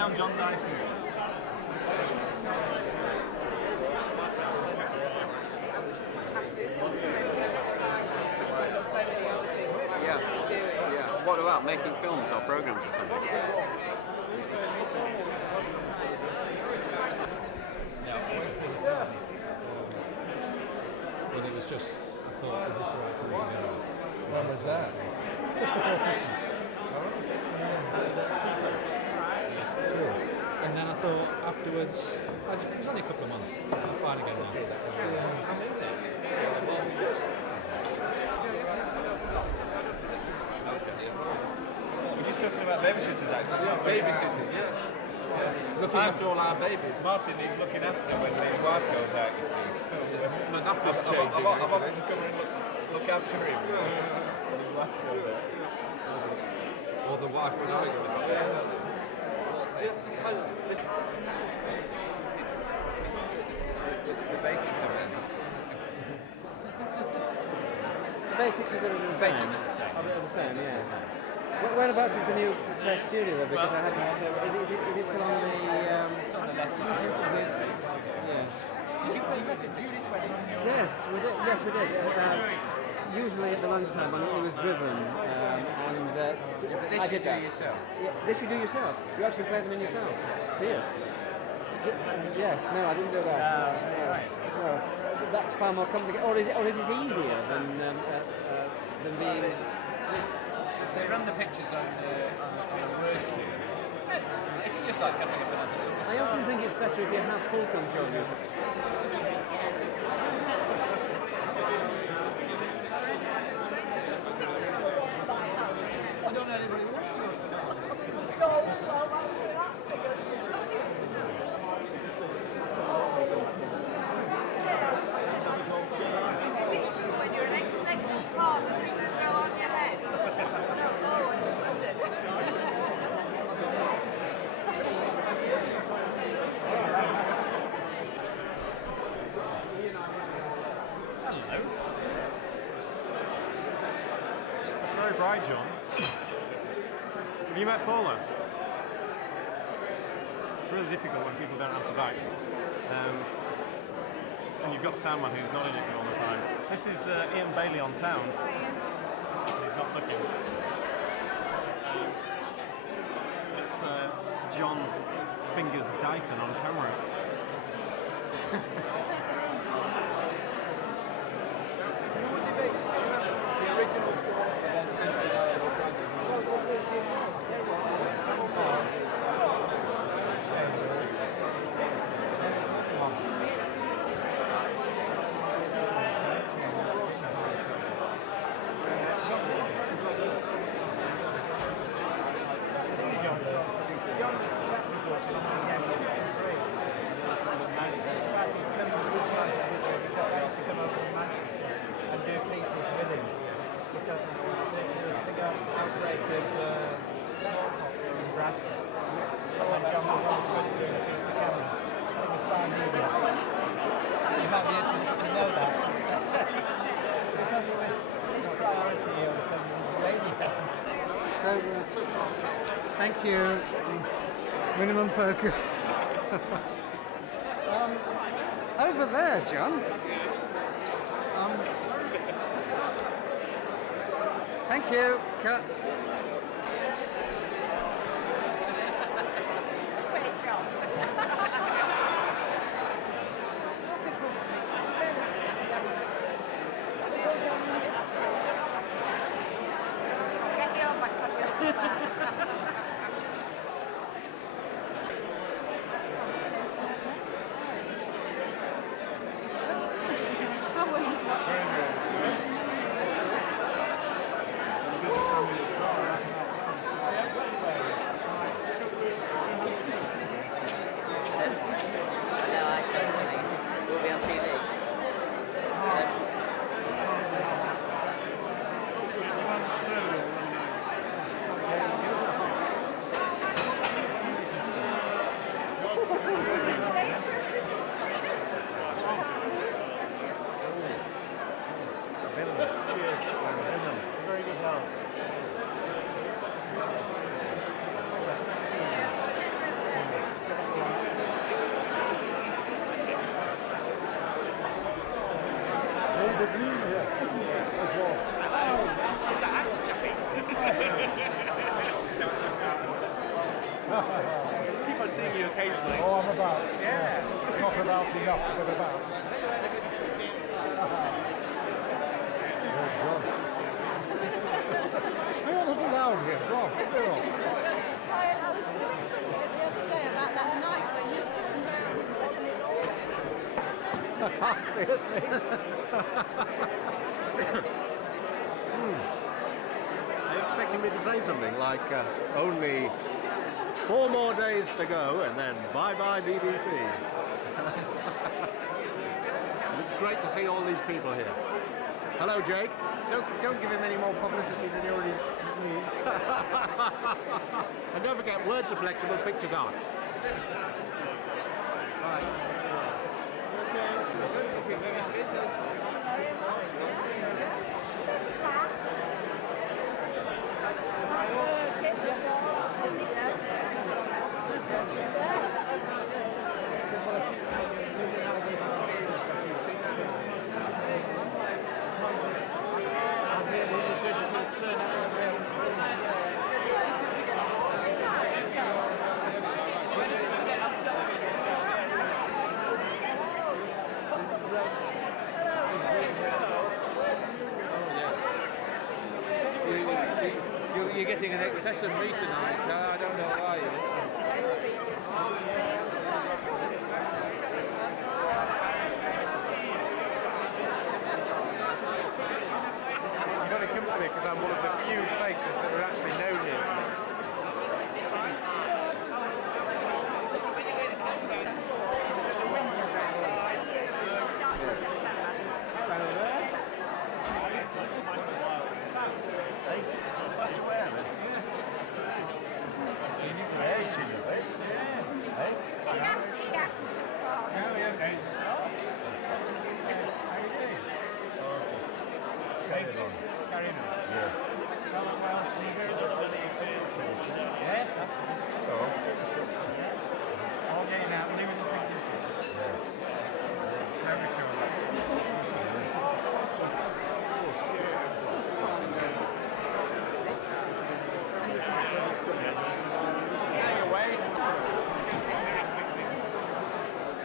down John Dyson. Yeah. What about making films or programs or something? But it was just, I thought, is this the right time to go? When was that? Just before Christmas. Cheers. And then I thought afterwards, it was only a couple of months. I'm fine again now. We're just talking about babysitters actually. Babysitting, yeah. Looking after all our babies. Martin needs looking after when his wife goes out, you see. So, My nappies I've changing. offered to come and look after him when his wife goes out. Or the wife when I go out. The basics of it. The basics are a bit of the same. Basics are the same. A bit of the same, yeah. Whereabouts is the new press studio though? Because I haven't. Is it still on the? It's on the left. Yes. Did you play at Judy's wedding? Yes, we did. Yes, we did. Usually at the lunchtime when it was driven, and I did that. yourself. Yeah, this you do yourself. You actually play them in yourself. Here. Yes. No, I didn't do that. Right. No, that's far more complicated. Or is it easier than being? They run the pictures on a word queue. It's just like cutting up another sort of I often think it's better if you have full control of yourself. I don't know anybody who wants to go to the No, well, I'll do that Is it true when you're an expectant father, things grow on your head? No, I just wondered. Hello. That's very bright, John. Have you met Paula? It's really difficult when people don't answer back. And you've got someone who's nodding at you all the time. This is Ian Bailey on sound. He's not looking. It's John Fingers Dyson on camera. The original and do pieces with him because there was a big outbreak of smallpox in Bradford. And John was always going to do a piece to Kevin. It was fine media. You might be interested to know that. Because it was his priority all the time was radio. So, thank you. Minimum focus. Over there, John. Thank you. Cut. Great job. That's a good Get your back. We'll be on TV. It's dangerous, isn't it? Cheers. Very good health. Keep on seeing you occasionally. Oh, I'm about. Yeah. Not about enough, but about. Hang on, not allowed here. Go on, get on. Brian, I was telling somebody the other day about that night when you turned around and told me all. I can't see a thing. Are you expecting me to say something like only 4 more days to go and then bye-bye BBC? It's great to see all these people here. Hello, Jake. Don't give him any more publicity than he already needs. And don't forget, words are flexible, pictures aren't. You're getting an excess of me tonight. I don't know why. You've got to come to me because I'm one of the few faces that are actually known here.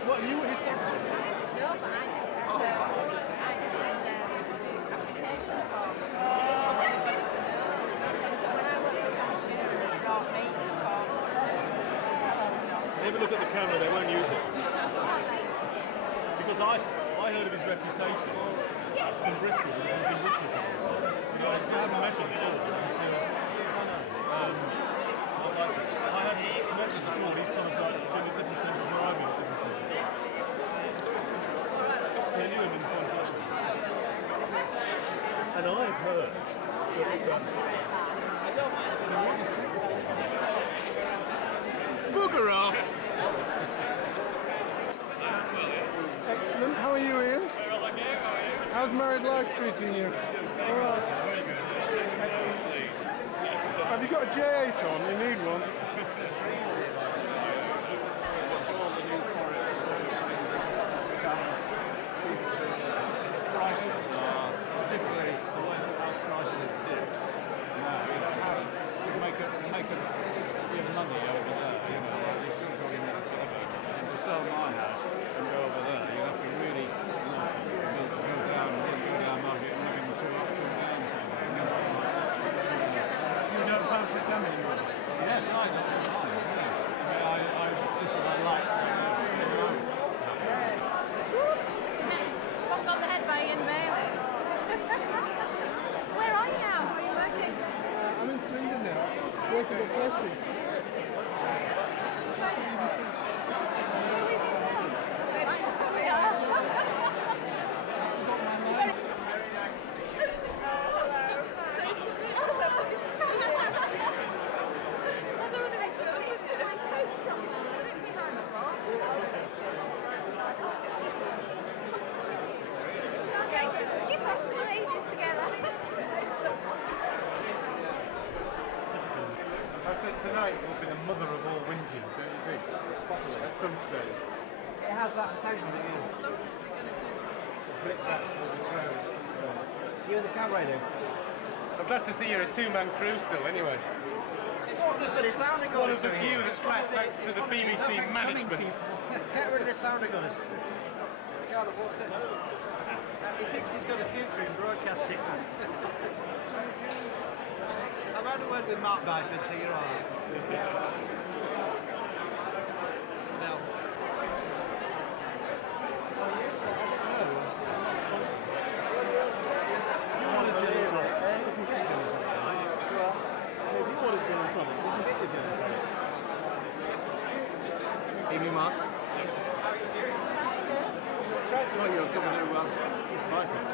What, you were his secretary? No, but I did application form. When I worked for John Shearer, they brought me the form. Never look at the camera, they won't use it. Because I heard of his reputation from Bristol, because he was in Bristol for a long time. I haven't met him at all until I hadn't met him at all. He'd sort of like been a different sense of driving. I knew him in the conversation. And I've heard that Booger off! Excellent. How are you, Ian? How's married life treating you? All right. Have you got a J8 on? You need one. Particularly the way that house prices have dipped. To make a money over there, you know, like they still got in that and to sell my house and go over there, you have to really go down market and live in 2 up, 2 down something. You don't fancy coming anymore? Yes, I don't mind. I like Bombed on the head by Ian Bailey. Where are you now? Are you working? I'm in Swindon now. Working at Plessy. We are. To skip off to the ages together. I said tonight will be the mother of all whinges, don't you think? Possibly, at some stage. It has that potential to be. You and the camera do. I'm glad to see you're a 2-man crew still, anyway. Well, What's as good as sounding One of the few that's flat thanks to the BBC management. Get rid of this sounding gunners. He thinks he's got a future in broadcasting. I've had a word with Mark Byford, so you're all right. No. If you want a gin and tonic, you can get a gin and tonic. So if you want a gin and tonic, you can get your gin and tonic. Evening, Mark. Tried to know you were coming to East Byford.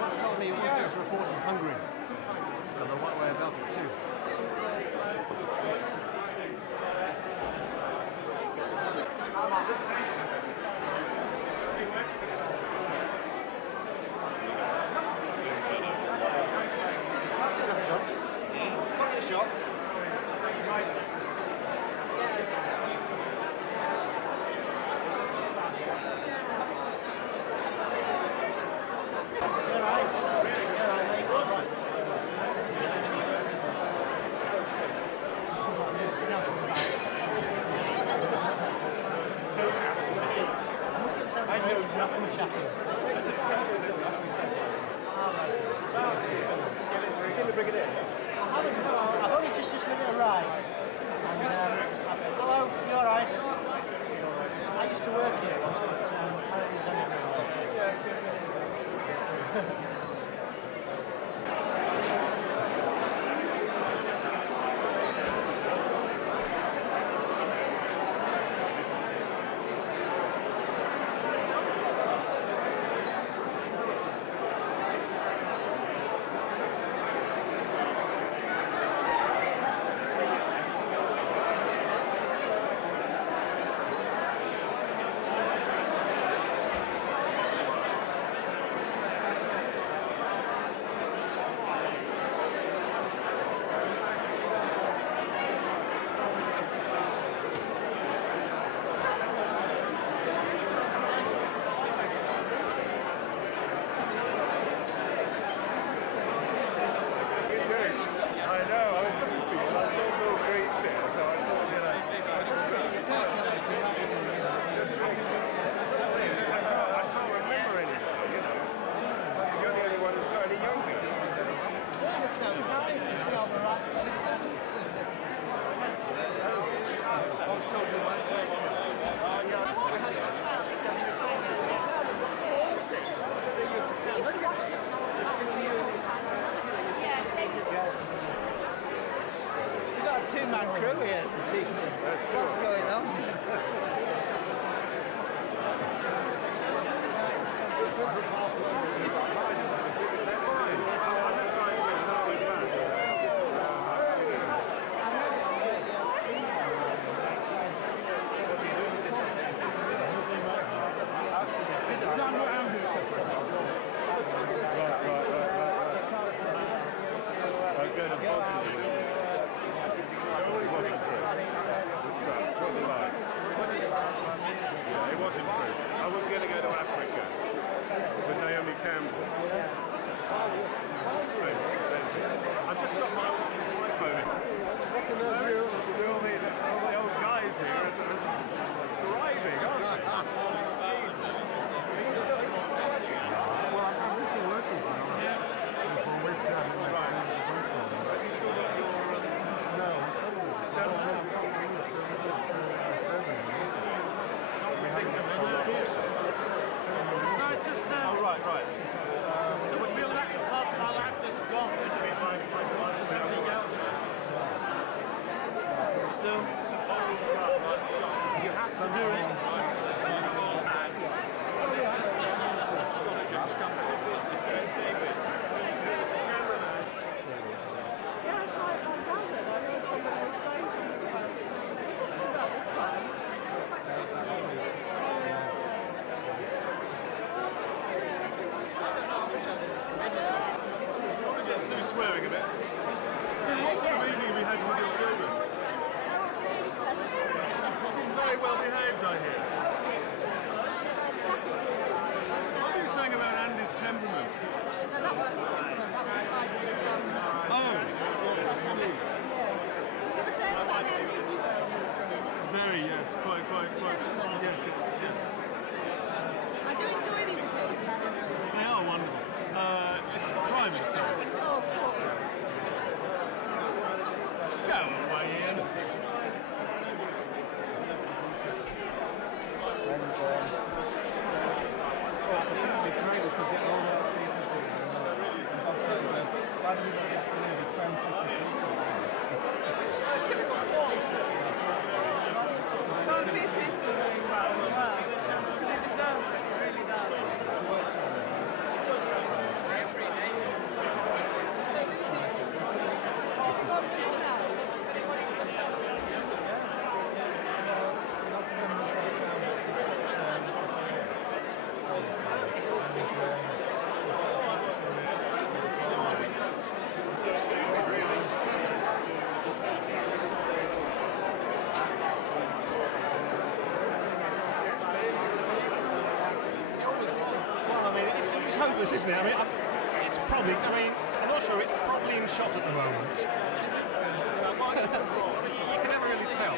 Once told me he wanted his reporters hungry. He's got the right way about it too. That's enough, John. Cut your shot. I know nothing chatting. I've only just this minute arrived. Hello, you alright? I used to work here once, but apparently it's only two-man crew here this evening. What's going on? It wasn't true. I was going to go to Africa with Naomi Campbell. Same thing. I've just got my iPhone in. Recognize you. All the old guys here are sort of thriving, aren't they? Jesus. He's still working. Well, I've just been working for him. Right. Are you sure that you're... No, No, it's just... oh, right. So we feel that's a part of our life that's gone. This will be my life as everything else. Still, you have to do it. Sue swearing a bit. Sue, what's the meeting we had with your children? Very well behaved, I hear. What are you saying about Andy's temperament? No, that wasn't his temperament, that was the size of his Oh! could get all the people together. And Bob said, why do we not have to leave a crowd 50 people? It's typical sport. So I'm pleased to be still doing well as well. Because it deserves it, it really does. So Lucy, you've got really now. Well, I mean, it's hopeless, isn't it? I mean, it's probably, I'm not sure, it's probably in shot at the moment. You can never really tell.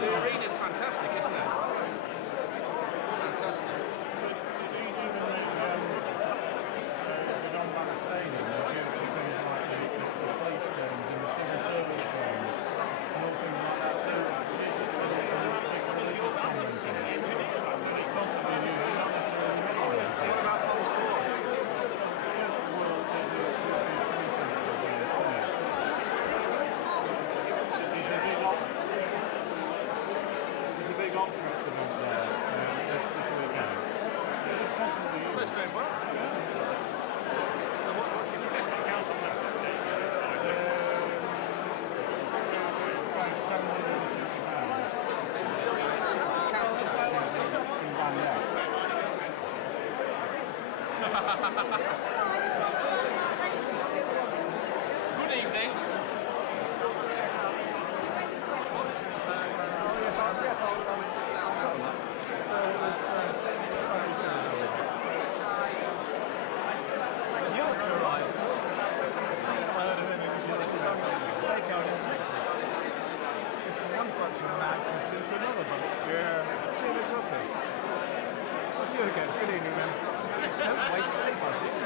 The arena's fantastic, isn't it? Fantastic. What about Paul's Ford? There's a big Optrex event there this weekend. So it's going well. Good evening. Yurt's arrived. Last time I heard of him, it was watching some stakeout in Texas. It's from one bunch of mad Christians to another bunch. Yeah. Serious Russell. What's you again? Good evening, man. Don't waste tape on this.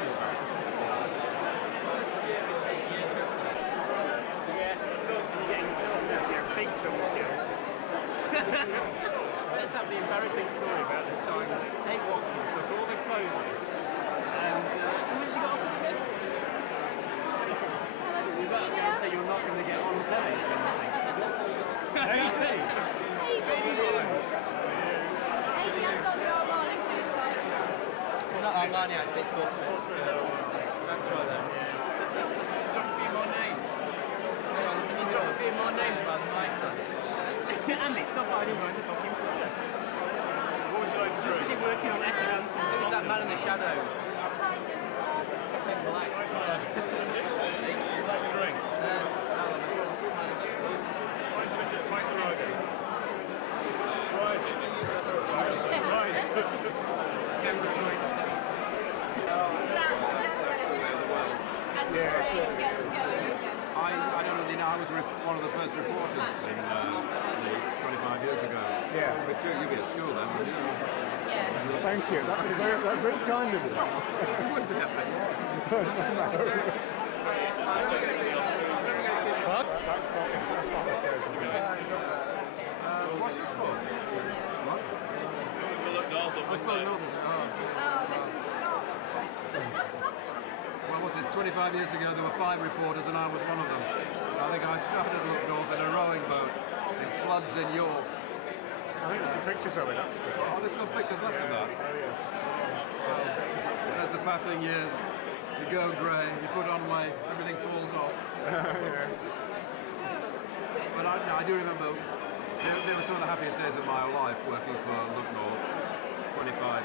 Let's have the embarrassing story about the time that Kate Watkins took all their clothes off and how much she got off the bits? Is that going to say you're not going to get on telly or anything? 80? 80 has got the Armani suit on. It's not Armani actually, it's Portsmouth. Let's try that. Drop a few more names. Can you drop a few more names while the mic's on? Andy, stop hiding behind the fucking corner. What would you like to Just because you're working on Esther Anson's Who's that man in the shadows? Captain Black. Would you like to drink? Pints of rising. Right. Right. As the parade gets going again. I don't really know. I was one of the first reporters in Leeds 25 years ago. Yeah. But you'd be at school then, wouldn't you? Yeah. Thank you. That's very kind of you. You would be, I think. What's this for? What? It's called Northern. Oh, this is not. Well, was it 25 years ago? There were 5 reporters, and I was one of them. I think I started at North in a rowing boat in floods in York. I think there's some pictures of it upstairs. Oh, there's some pictures left of that. As the passing years, you go grey, you put on weight, everything falls off. But I do remember they were some of the happiest days of my life working for Look North 25,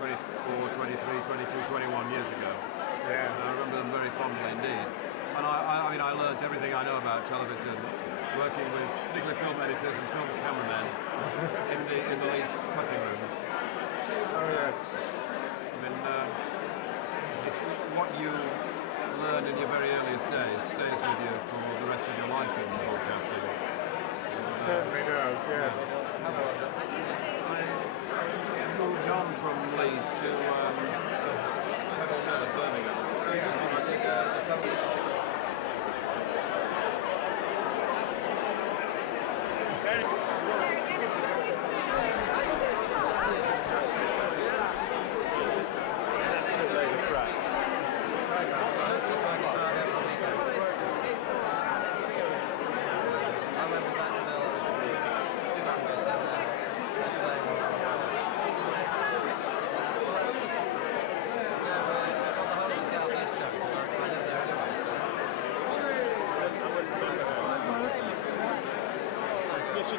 24, 23, 22, 21 years ago. Yeah. And I remember them very fondly indeed. And I mean, I learnt everything I know about television, working with particularly film editors and film cameramen in the Leeds cutting rooms. Oh, yes. I mean, it's what you learn in your very earliest days stays with you for the rest of your life in broadcasting. Certainly does, yes. I moved on from Leeds to Birmingham.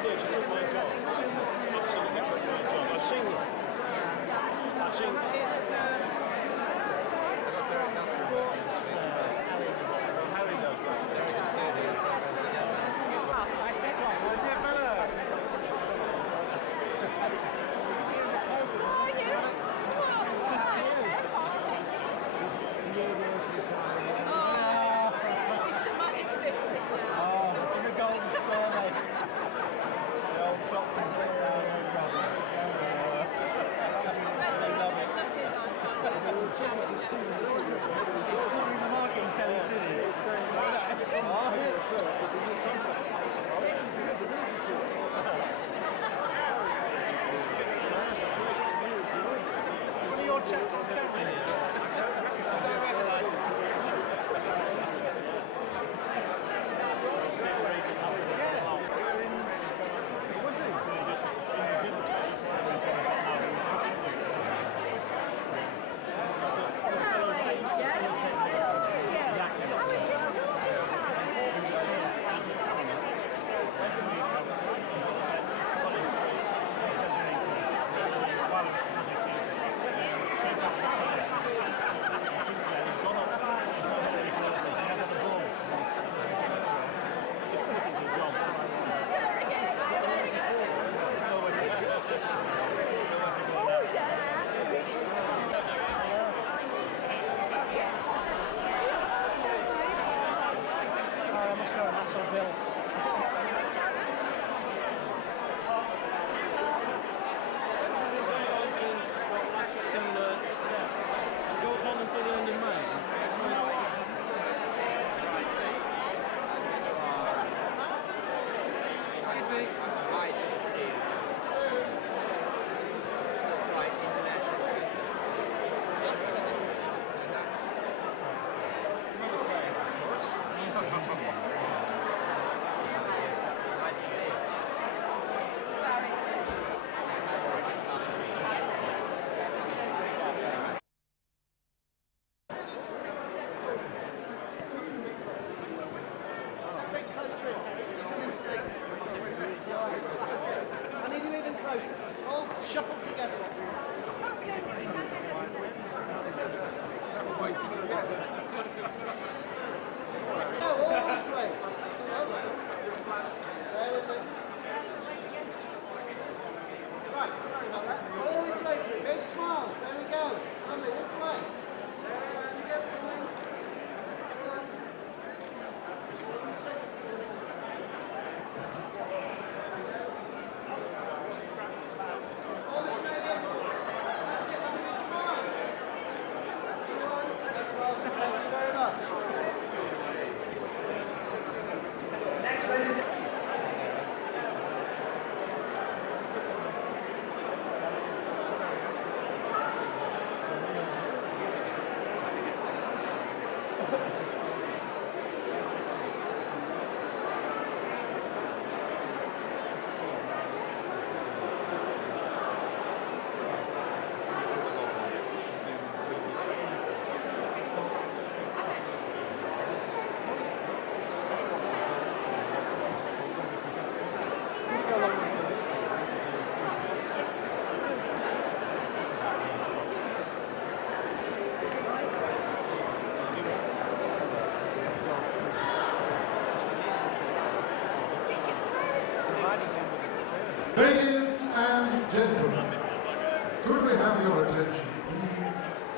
did. She did a great job. Absolutely a great job. I've seen them. I've seen them. Harry does that. Derek and Sadie are programmed together. My dear fellow. Oh, in the Golden Square, mate. The old top container, no problem. He's putting the market in Telly City. Oh, What are your chats on camera here? Is that recognised? I must go and hassle Bill. Goes on until the end of May. Excuse me. Hi, Right, international. I need you even closer. All shuffled together. No, all this way. Bear with me. Right, sorry about that. All this way, big smiles. There we go. Lovely, this way. There we go. All this way, that's it, lovely, big smiles. Come on, big smiles. Thank you very much. Ladies and gentlemen, could we have your attention, please,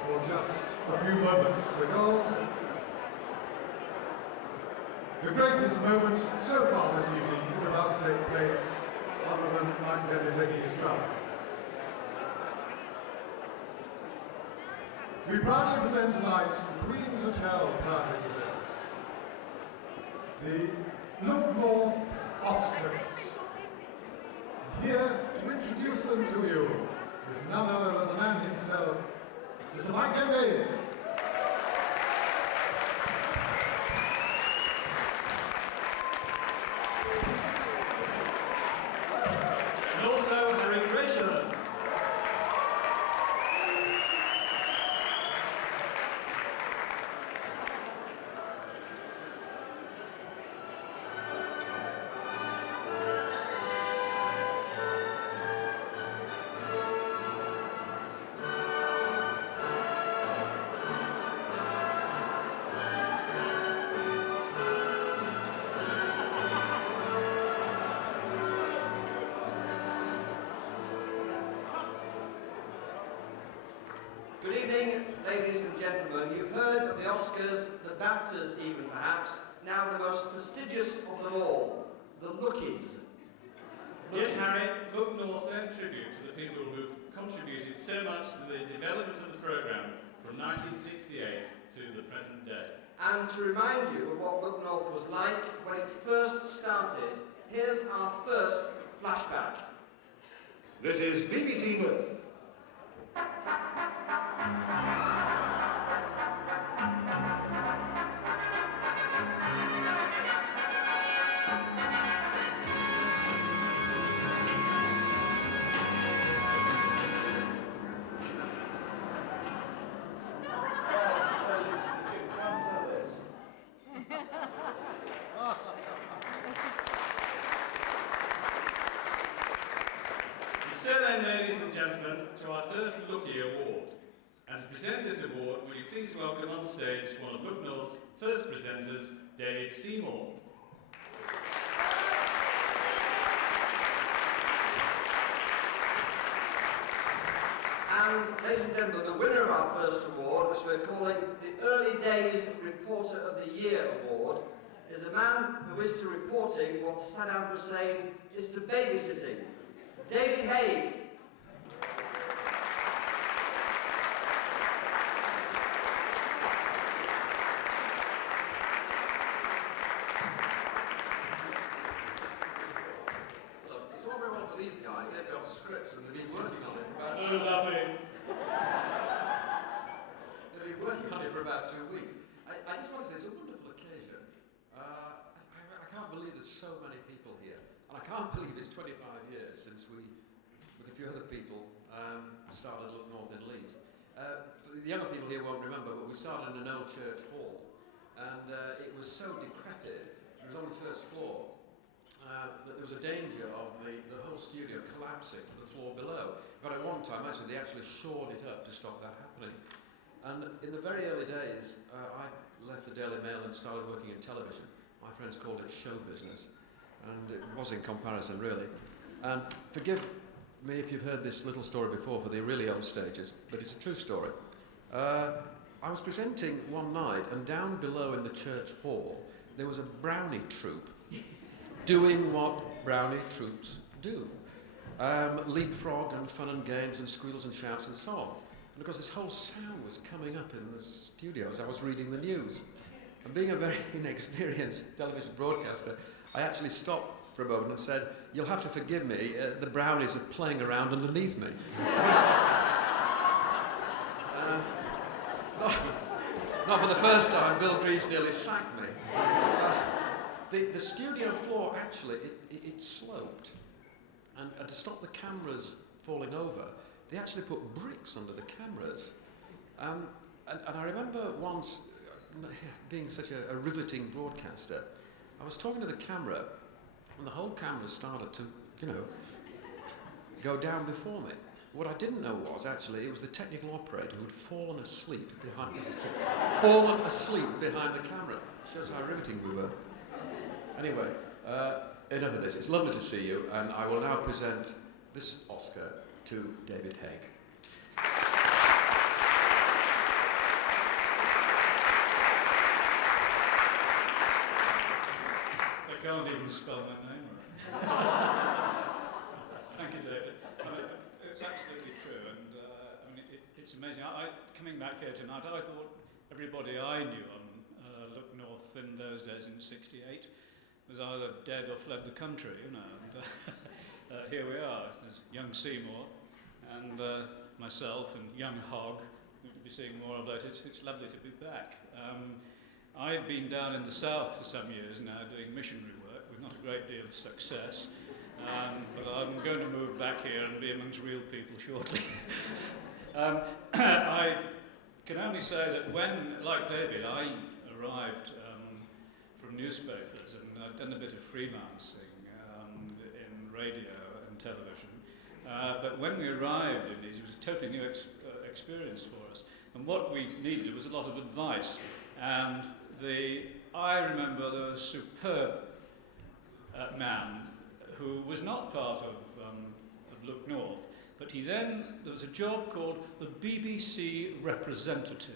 for just a few moments, because the greatest moment so far this evening is about to take place, other than I'm going to taking his trust. We proudly present tonight the Queen's Hotel proudly presents the Look North Oscars. Here to introduce them to you is none other than the man himself, Mr. Mike Denby. And also Harry Gresham. ladies and gentlemen, you've heard of the Oscars, the BAFTAs even perhaps, now the most prestigious of them all, the Lookies. Yes, Harry, Look North send tribute to the people who've contributed so much to the development of the programme from 1968 to the present day. And to remind you of what Look North was like when it first started, here's our first flashback. This is BBC North. So then, ladies and gentlemen, to our first Lookie Award. And to present this award, will you please welcome on stage one of Look North's first presenters, David Seymour. And, ladies and gentlemen, the winner of our first award, which we're calling the Early Days Reporter of the Year Award, is a man who is to reporting what Saddam Hussein is to babysitting. David Haig. Look, it's all very well for these guys. They've got scripts and they've been working on it for about Oh, lovely. They've been working on it for about 2 weeks. I just want to say it's a wonderful occasion. I can't believe there's so many people here. And I can't believe it's 25 years since we, with a few other people, started Look North in Leeds. The younger people here won't remember, but we started in an old church hall. And it was so decrepit, it was on the first floor, that there was a danger of the whole studio collapsing to the floor below. But at one time, actually, they actually shored it up to stop that happening. And in the very early days, I left the Daily Mail and started working in television. My friends called it show business, and it was in comparison, really. And forgive me if you've heard this little story before for the really old stages, but it's a true story. I was presenting one night, and down below in the church hall, there was a brownie troupe doing what brownie troupes do. Leapfrog and fun and games and squeals and shouts and so on. And of course this whole sound was coming up in the studio as I was reading the news. And being a very inexperienced television broadcaster, I actually stopped for a moment and said, "You'll have to forgive me, the brownies are playing around underneath me." Not for the first time, Bill Greaves nearly sacked me. The studio floor, actually, it sloped. And to stop the cameras falling over, they actually put bricks under the cameras. And I remember once, being such a riveting broadcaster, I was talking to the camera, and the whole camera started to, go down before me. What I didn't know was, actually, it was the technical operator who'd fallen asleep behind the camera. Shows how riveting we were. Anyway, enough of this. It's lovely to see you, and I will now present this Oscar to David Haig. I can't even spell my name right. Thank you, David. It's absolutely true, and it's amazing. Coming back here tonight, I thought everybody I knew on Look North in those days in '68 was either dead or fled the country, And here we are. There's young Seymour and myself and young Hogg, who we'll be seeing more of later. It's lovely to be back. I've been down in the south for some years now doing missionary work with not a great deal of success, but I'm going to move back here and be amongst real people shortly. I can only say that when, like David, I arrived from newspapers and I'd done a bit of freelancing in radio and television, but when we arrived in these, it was a totally new experience for us, and what we needed was a lot of advice. And I remember the superb man who was not part of Look North, But there was a job called the BBC representative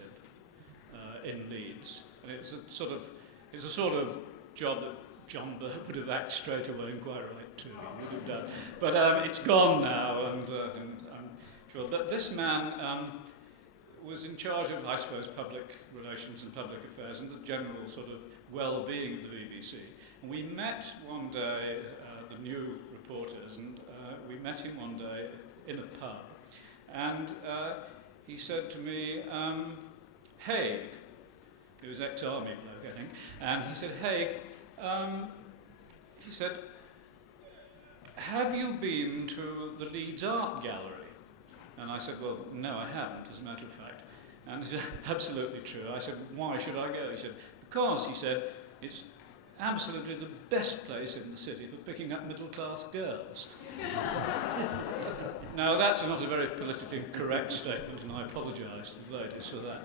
in Leeds, and it's a sort of job that John Burke would have acted straight away, and quite right too, he would have done. But it's gone now, and I'm sure. But this man was in charge of, I suppose, public relations and public affairs and the general sort of well-being of the BBC. And we met one day, the new reporters, and we met him one day in a pub, and he said to me, Haig, he was ex-army bloke, I think, and he said, Haig, he said, have you been to the Leeds Art Gallery? And I said, well, no, I haven't, as a matter of fact. And he said, absolutely true. I said, why should I go? He said, because, he said, it's absolutely the best place in the city for picking up middle-class girls. Now, that's not a very politically correct statement, and I apologise to the ladies for that.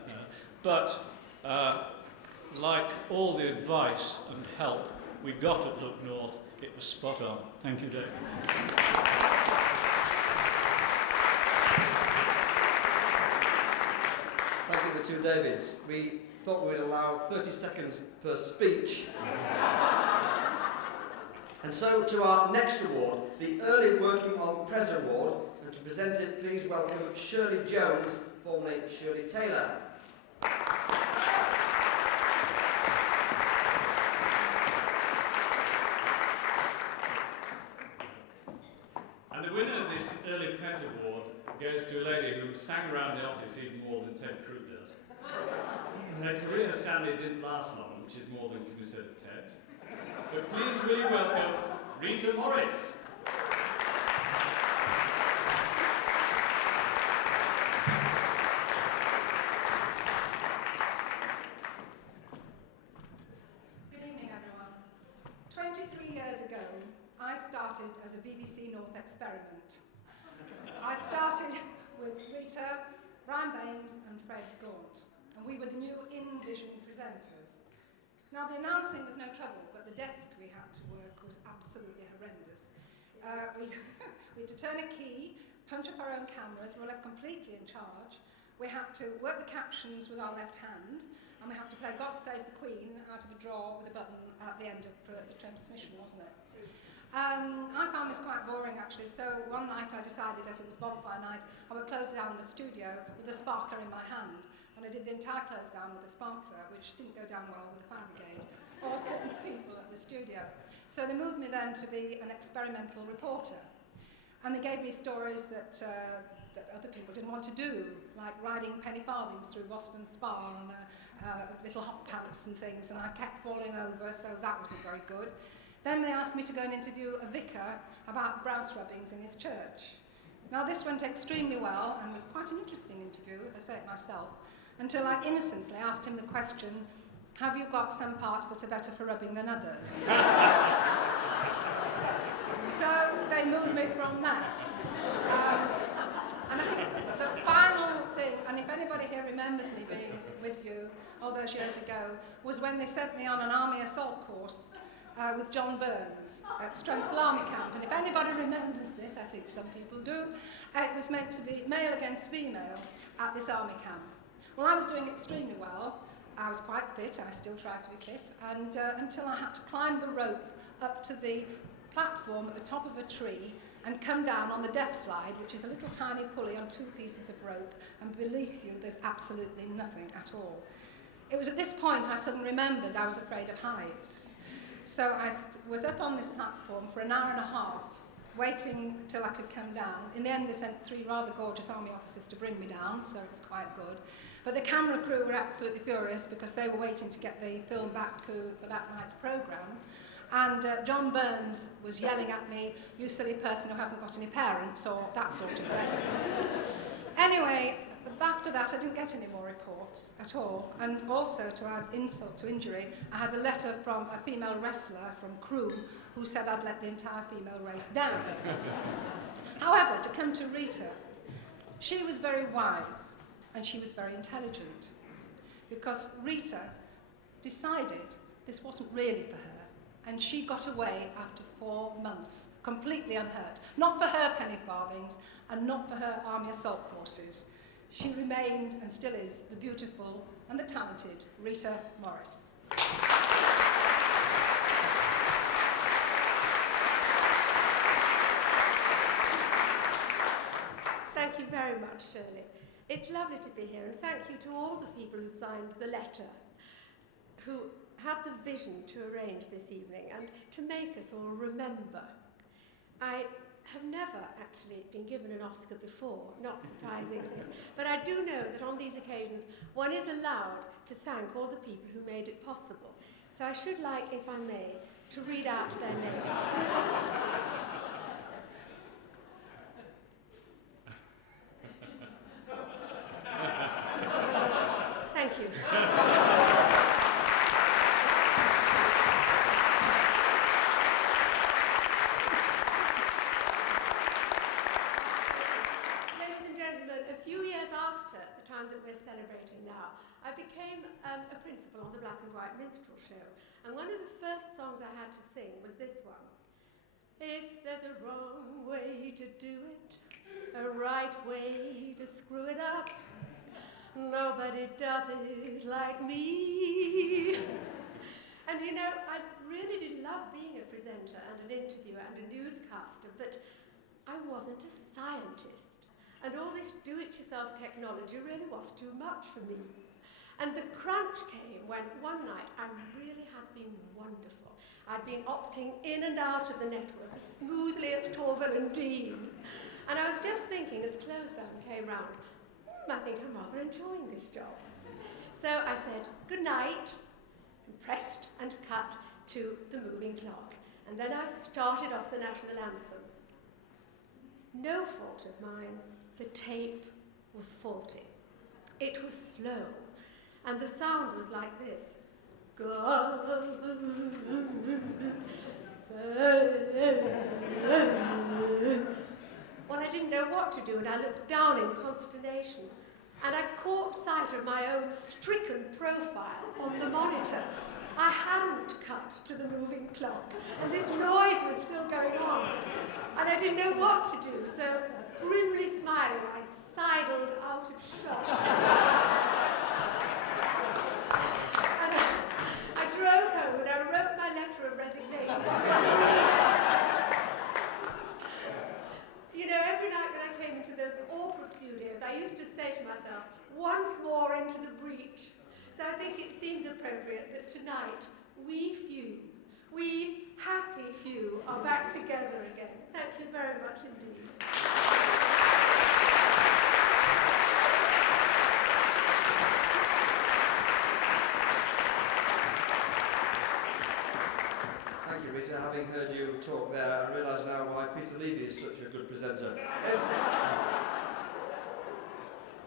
But like all the advice and help we got at Look North, it was spot on. Thank you, David. Thank you, the two Davids. We thought we would allow 30 seconds per speech. And so to our next award, the Early Working on Press Award, and to present it, please welcome Shirley Jones, formerly Shirley Taylor. And the winner of this Early Press Award goes to a lady who sang around the office even more than Ted Crew does. Her career sadly didn't last long, which is more than can be said of Ted. But please will you welcome Rita Morris. Good evening, everyone. 23 years ago, I started as a BBC North experiment. I started with Rita, Brian Baines and Fred Gaunt, and we were the new in-vision presenters. Now, the announcing was no trouble, but the desk we had to work was absolutely horrendous. We had to turn a key, punch up our own cameras, we were left completely in charge. We had to work the captions with our left hand, and we had to play God Save the Queen out of a drawer with a button at the end of the transmission, wasn't it? I found this quite boring, actually, so one night I decided, as it was bonfire night, I would close down the studio with a sparkler in my hand, and I did the entire close down with a sparkler, which didn't go down well with the fire brigade or certain people at the studio. So they moved me then to be an experimental reporter, and they gave me stories that other people didn't want to do, like riding penny farthings through Boston Spa on little hot pants and things, and I kept falling over, so that wasn't very good. Then they asked me to go and interview a vicar about brow rubbings in his church. Now, this went extremely well and was quite an interesting interview, if I say it myself, until I innocently asked him the question, have you got some parts that are better for rubbing than others? So they moved me from that. And I think the final thing, and if anybody here remembers me being with you all those years ago, was when they sent me on an army assault course with John Burns at Strensall Army Camp. And if anybody remembers this, I think some people do, it was meant to be male against female at this army camp. Well, I was doing extremely well. I was quite fit, I still try to be fit, and until I had to climb the rope up to the platform at the top of a tree and come down on the death slide, which is a little tiny pulley on 2 pieces of rope, and beneath you there's absolutely nothing at all. It was at this point I suddenly remembered I was afraid of heights. So I was up on this platform for an hour and a half, waiting till I could come down. In the end, they sent 3 rather gorgeous army officers to bring me down, so it was quite good. But the camera crew were absolutely furious because they were waiting to get the film back for that night's programme. And John Burns was yelling at me, you silly person who hasn't got any parents, or that sort of thing. Anyway, after that, I didn't get any more reports at all. And also, to add insult to injury, I had a letter from a female wrestler from Crewe who said I'd let the entire female race down. However, to come to Rita, she was very wise and she was very intelligent, because Rita decided this wasn't really for her, and she got away after 4 months, completely unhurt. Not for her penny farthings, and not for her army assault courses. She remained, and still is, the beautiful and the talented Rita Morris. Thank you very much, Shirley. It's lovely to be here, and thank you to all the people who signed the letter, who had the vision to arrange this evening and to make us all remember. I have never actually been given an Oscar before, not surprisingly, but I do know that on these occasions one is allowed to thank all the people who made it possible. So I should like, if I may, to read out their names. Thank you. Ladies and gentlemen, a few years after the time that we're celebrating now, I became a principal on the Black and White Minstrel Show, and one of the first songs I had to sing was this one. If there's a wrong way to do it, a right way to screw it up, nobody does it like me. And you know, I really did love being a presenter and an interviewer and a newscaster, but I wasn't a scientist. And all this do-it-yourself technology really was too much for me. And the crunch came when one night I really had been wonderful. I'd been opting in and out of the network as smoothly as Torval and Dean. And I was just thinking, as close down came round, I think I'm rather enjoying this job. So I said, good night, and pressed and cut to the moving clock. And then I started off the national anthem. No fault of mine, the tape was faulty. It was slow, and the sound was like this. God save. Well, I didn't know what to do, and I looked down in consternation, and I caught sight of my own stricken profile on the monitor. I hadn't cut to the moving clock, and this noise was still going on, and I didn't know what to do, so grimly smiling, I sidled out of shot. And I drove home and I wrote my letter of resignation. You know, every night when I came into those awful studios, I used to say to myself, once more into the breach. So I think it seems appropriate that tonight, we happy few, are back together again. Thank you very much indeed. Thank you, Rita. Having heard you talk there, I realise now why Peter Levy is such a good presenter.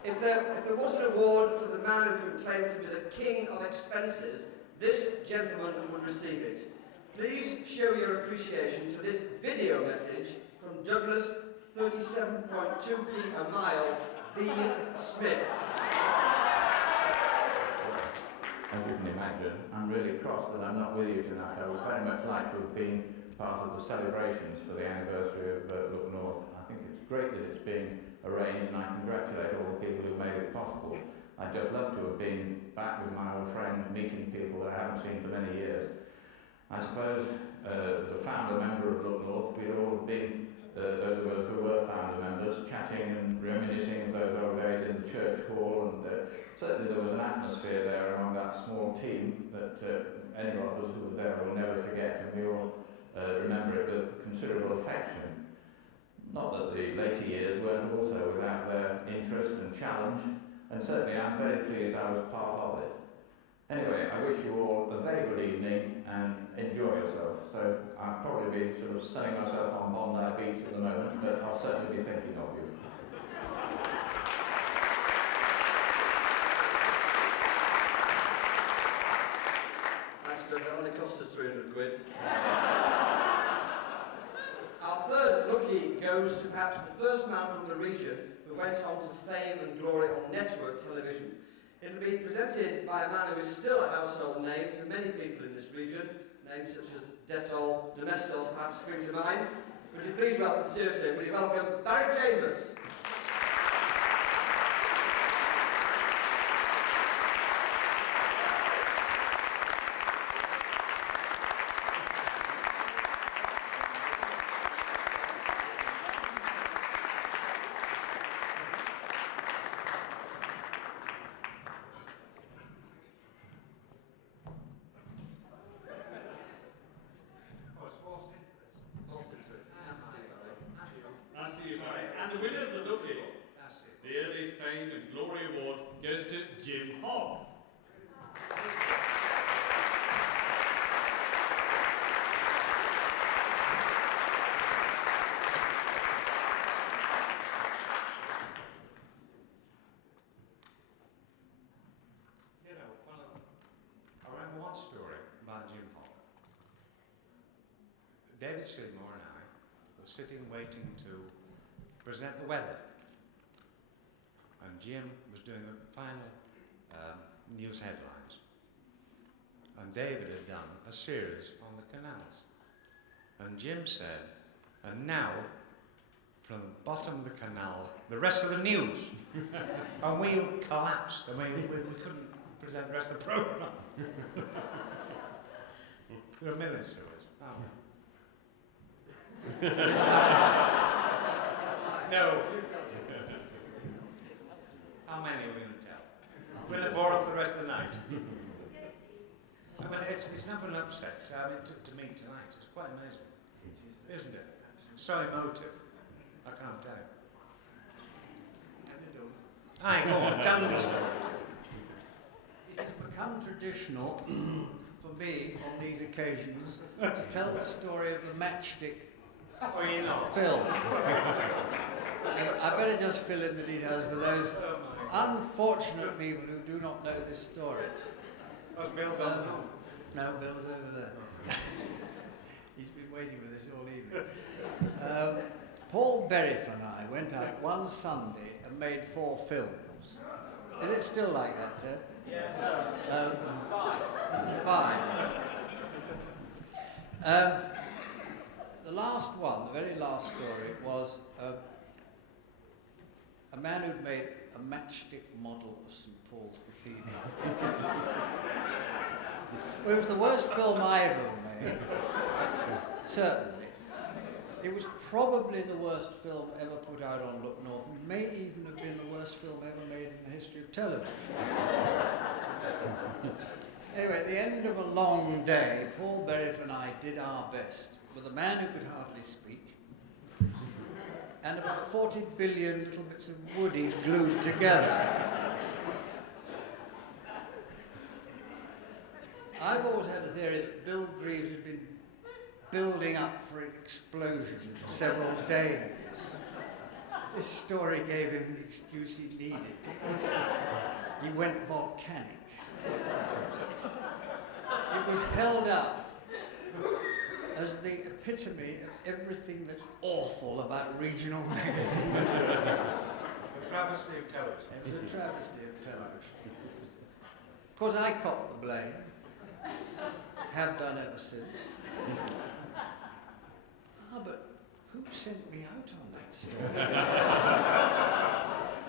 If there was an award for the man who could claim to be the king of expenses, this gentleman would receive it. Please show your appreciation to this video message from Douglas, 37.2p a mile, B. Smith. As you can imagine, I'm really cross that I'm not with you tonight. I would very much like to have been part of the celebrations for the anniversary of Look North. I think it's great that it's being arranged, and I congratulate all the people who made it possible. I'd just love to have been back with my old friends, meeting people that I haven't seen for many years. I suppose, as a founder member of Look North, we'd all been, those of us who were founder members, chatting and reminiscing of those old days in the church hall, and certainly there was an atmosphere there among that small team that any of us who were there will never forget, and we all remember it with considerable affection. Not that the later years weren't also without their interest and challenge, and certainly I'm very pleased I was part of it. Anyway, I wish you all a very good evening and enjoy yourself. So I'll probably be sort of sunning myself on Bondi Beach at the moment, but I'll certainly be thinking of you. Thanks, Doug. That only cost us 300 quid. Our third lucky goes to perhaps the first man from the region who went on to fame and glory on network television. It'll be presented by a man who is still a household name to many people in this region, names such as Dettol, Domestol perhaps spring to mind. Would you please welcome, seriously, would you welcome Barry Chambers? And the winner of the Lookie, the Early Fame and Glory Award, goes to Jim Hogg. You know, well, I remember one story about Jim Hogg. David Seymour and I were sitting waiting to present the weather. And Jim was doing the final news headlines. And David had done a series on the canals. And Jim said, and now, from the bottom of the canal, the rest of the news. And we collapsed. I mean, we couldn't present the rest of the programme. There are millions of us. No. How many are we going to tell? We'll have more for the rest of the night. I mean, it's never an upset. I mean, to me tonight, it's quite amazing, isn't it? So emotive. I can't tell you. Aye, go on, tell me the story. It has become traditional for me on these occasions to tell the story of the Matchstick film. I better just fill in the details for those unfortunate people who do not know this story. Was Bill gone home? No, Bill's over there. He's been waiting for this all evening. Paul Berriff and I went out one Sunday and made 4 films. Is it still like that, Ted? Yeah. Fine. The last one, the very last story, was a man who'd made a matchstick model of St. Paul's Cathedral. Well, it was the worst film I ever made, certainly. It was probably the worst film ever put out on Look North, and may even have been the worst film ever made in the history of television. Anyway, at the end of a long day, Paul Berriff and I did our best with a man who could hardly speak and about 40 billion little bits of woody glued together. I've always had a theory that Bill Greaves had been building up for an explosion for several days. This story gave him the excuse he needed. He went volcanic. It was held up as the epitome of everything that's awful about regional magazine. A travesty of television. It was a travesty of television. Of course, I copped the blame. Have done ever since. But who sent me out on that story?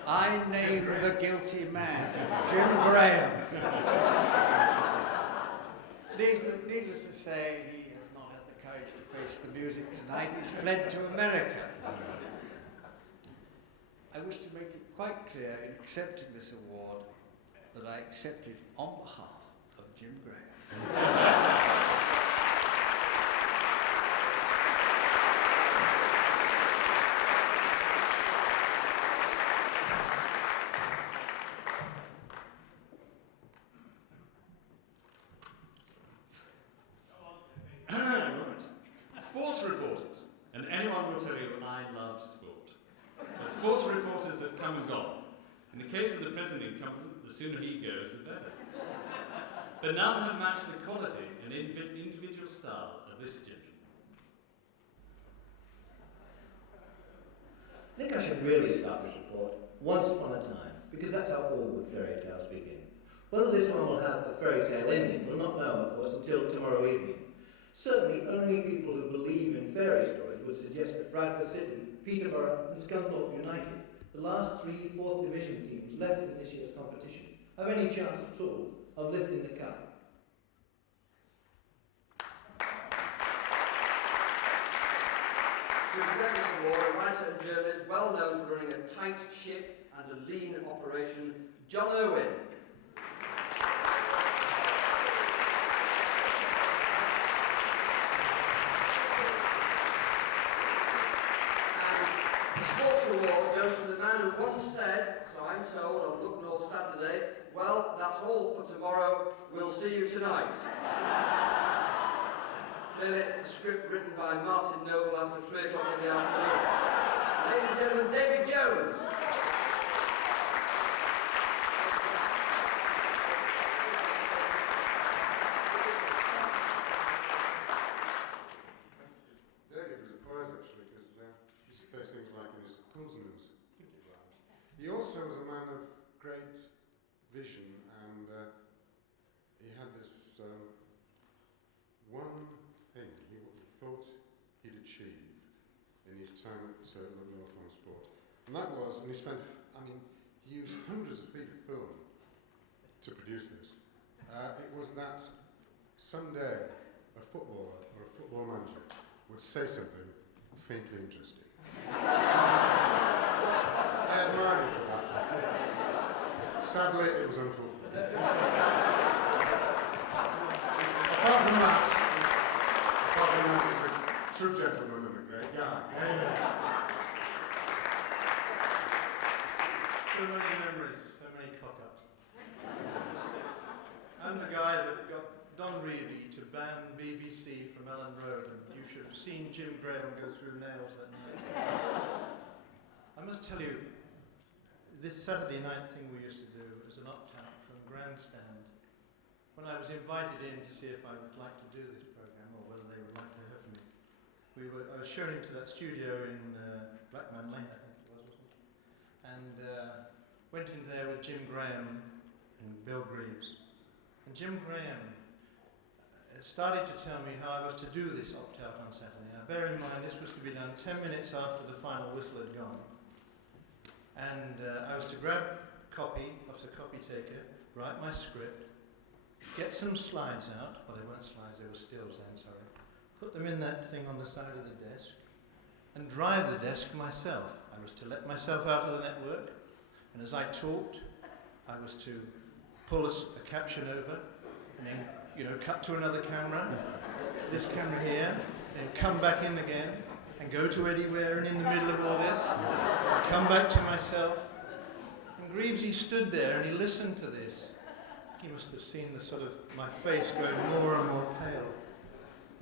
I named the guilty man, Jim Graham. Needless to say, he has not had the courage to face the music tonight. He's fled to America. I wish to make it quite clear in accepting this award that I accept it on behalf of Jim Graham. Sports reporters, and anyone will tell you I love sport. But sports reporters have come and gone. In the case of the present incumbent, the sooner he goes, the better. But none have matched the quality and individual style of this gentleman. I think I should really start this report once upon a time, because that's how all good fairy tales begin. Whether this one will have a fairy tale ending, we'll not know, of course, until tomorrow evening. Certainly, only people who believe in fairy stories would suggest that Bradford City, Peterborough and Scunthorpe United, the last three 4th Division teams left in this year's competition, have any chance at all of lifting the cup. To present this award, a writer and journalist well known for running a tight ship and a lean operation, John Owen. The Sports Award goes to the man who once said, so I'm told on Look North Saturday, well, that's all for tomorrow, we'll see you tonight. Clearly, a script written by Martin Noble after 3 o'clock in the afternoon. Ladies and gentlemen, David Jones. David was a poet, actually, because he used to say things like in his Pilsners. He also was a man of great vision, and he had this one thing he thought he'd achieve in his time at Look North on Sport. And that was, and he used hundreds of feet of film to produce this. It was that someday a footballer or a football manager would say something faintly interesting. I admired him for that. Sadly, it was unfulfilled. Apart from that, he's a true gentleman and a great guy. Amen. So many memories, so many cock-ups. I'm the guy that got Don Reevy to ban BBC from Ellen Road, and you should have seen Jim Graham go through nails that night. I must tell you, this Saturday night thing we used to do was an opt-out from Grandstand. When I was invited in to see if I would like to do this program, or whether they would like to have me, I was shown into that studio in Blackman Lane, I think it was, wasn't it? And went in there with Jim Graham and Bill Greaves. And Jim Graham started to tell me how I was to do this opt-out on Saturday. Now bear in mind, this was to be done 10 minutes after the final whistle had gone. And I was to grab copy off the copy taker, write my script, get some slides out, well they weren't slides, they were stills then, sorry, put them in that thing on the side of the desk, and drive the desk myself. I was to let myself out of the network, and as I talked, I was to pull a caption over, and then cut to another camera, this camera here, then come back in again, and go to Eddie Waring in the middle of all this, and come back to myself. And Greavesy stood there and he listened to this. He must have seen the sort of my face going more and more pale.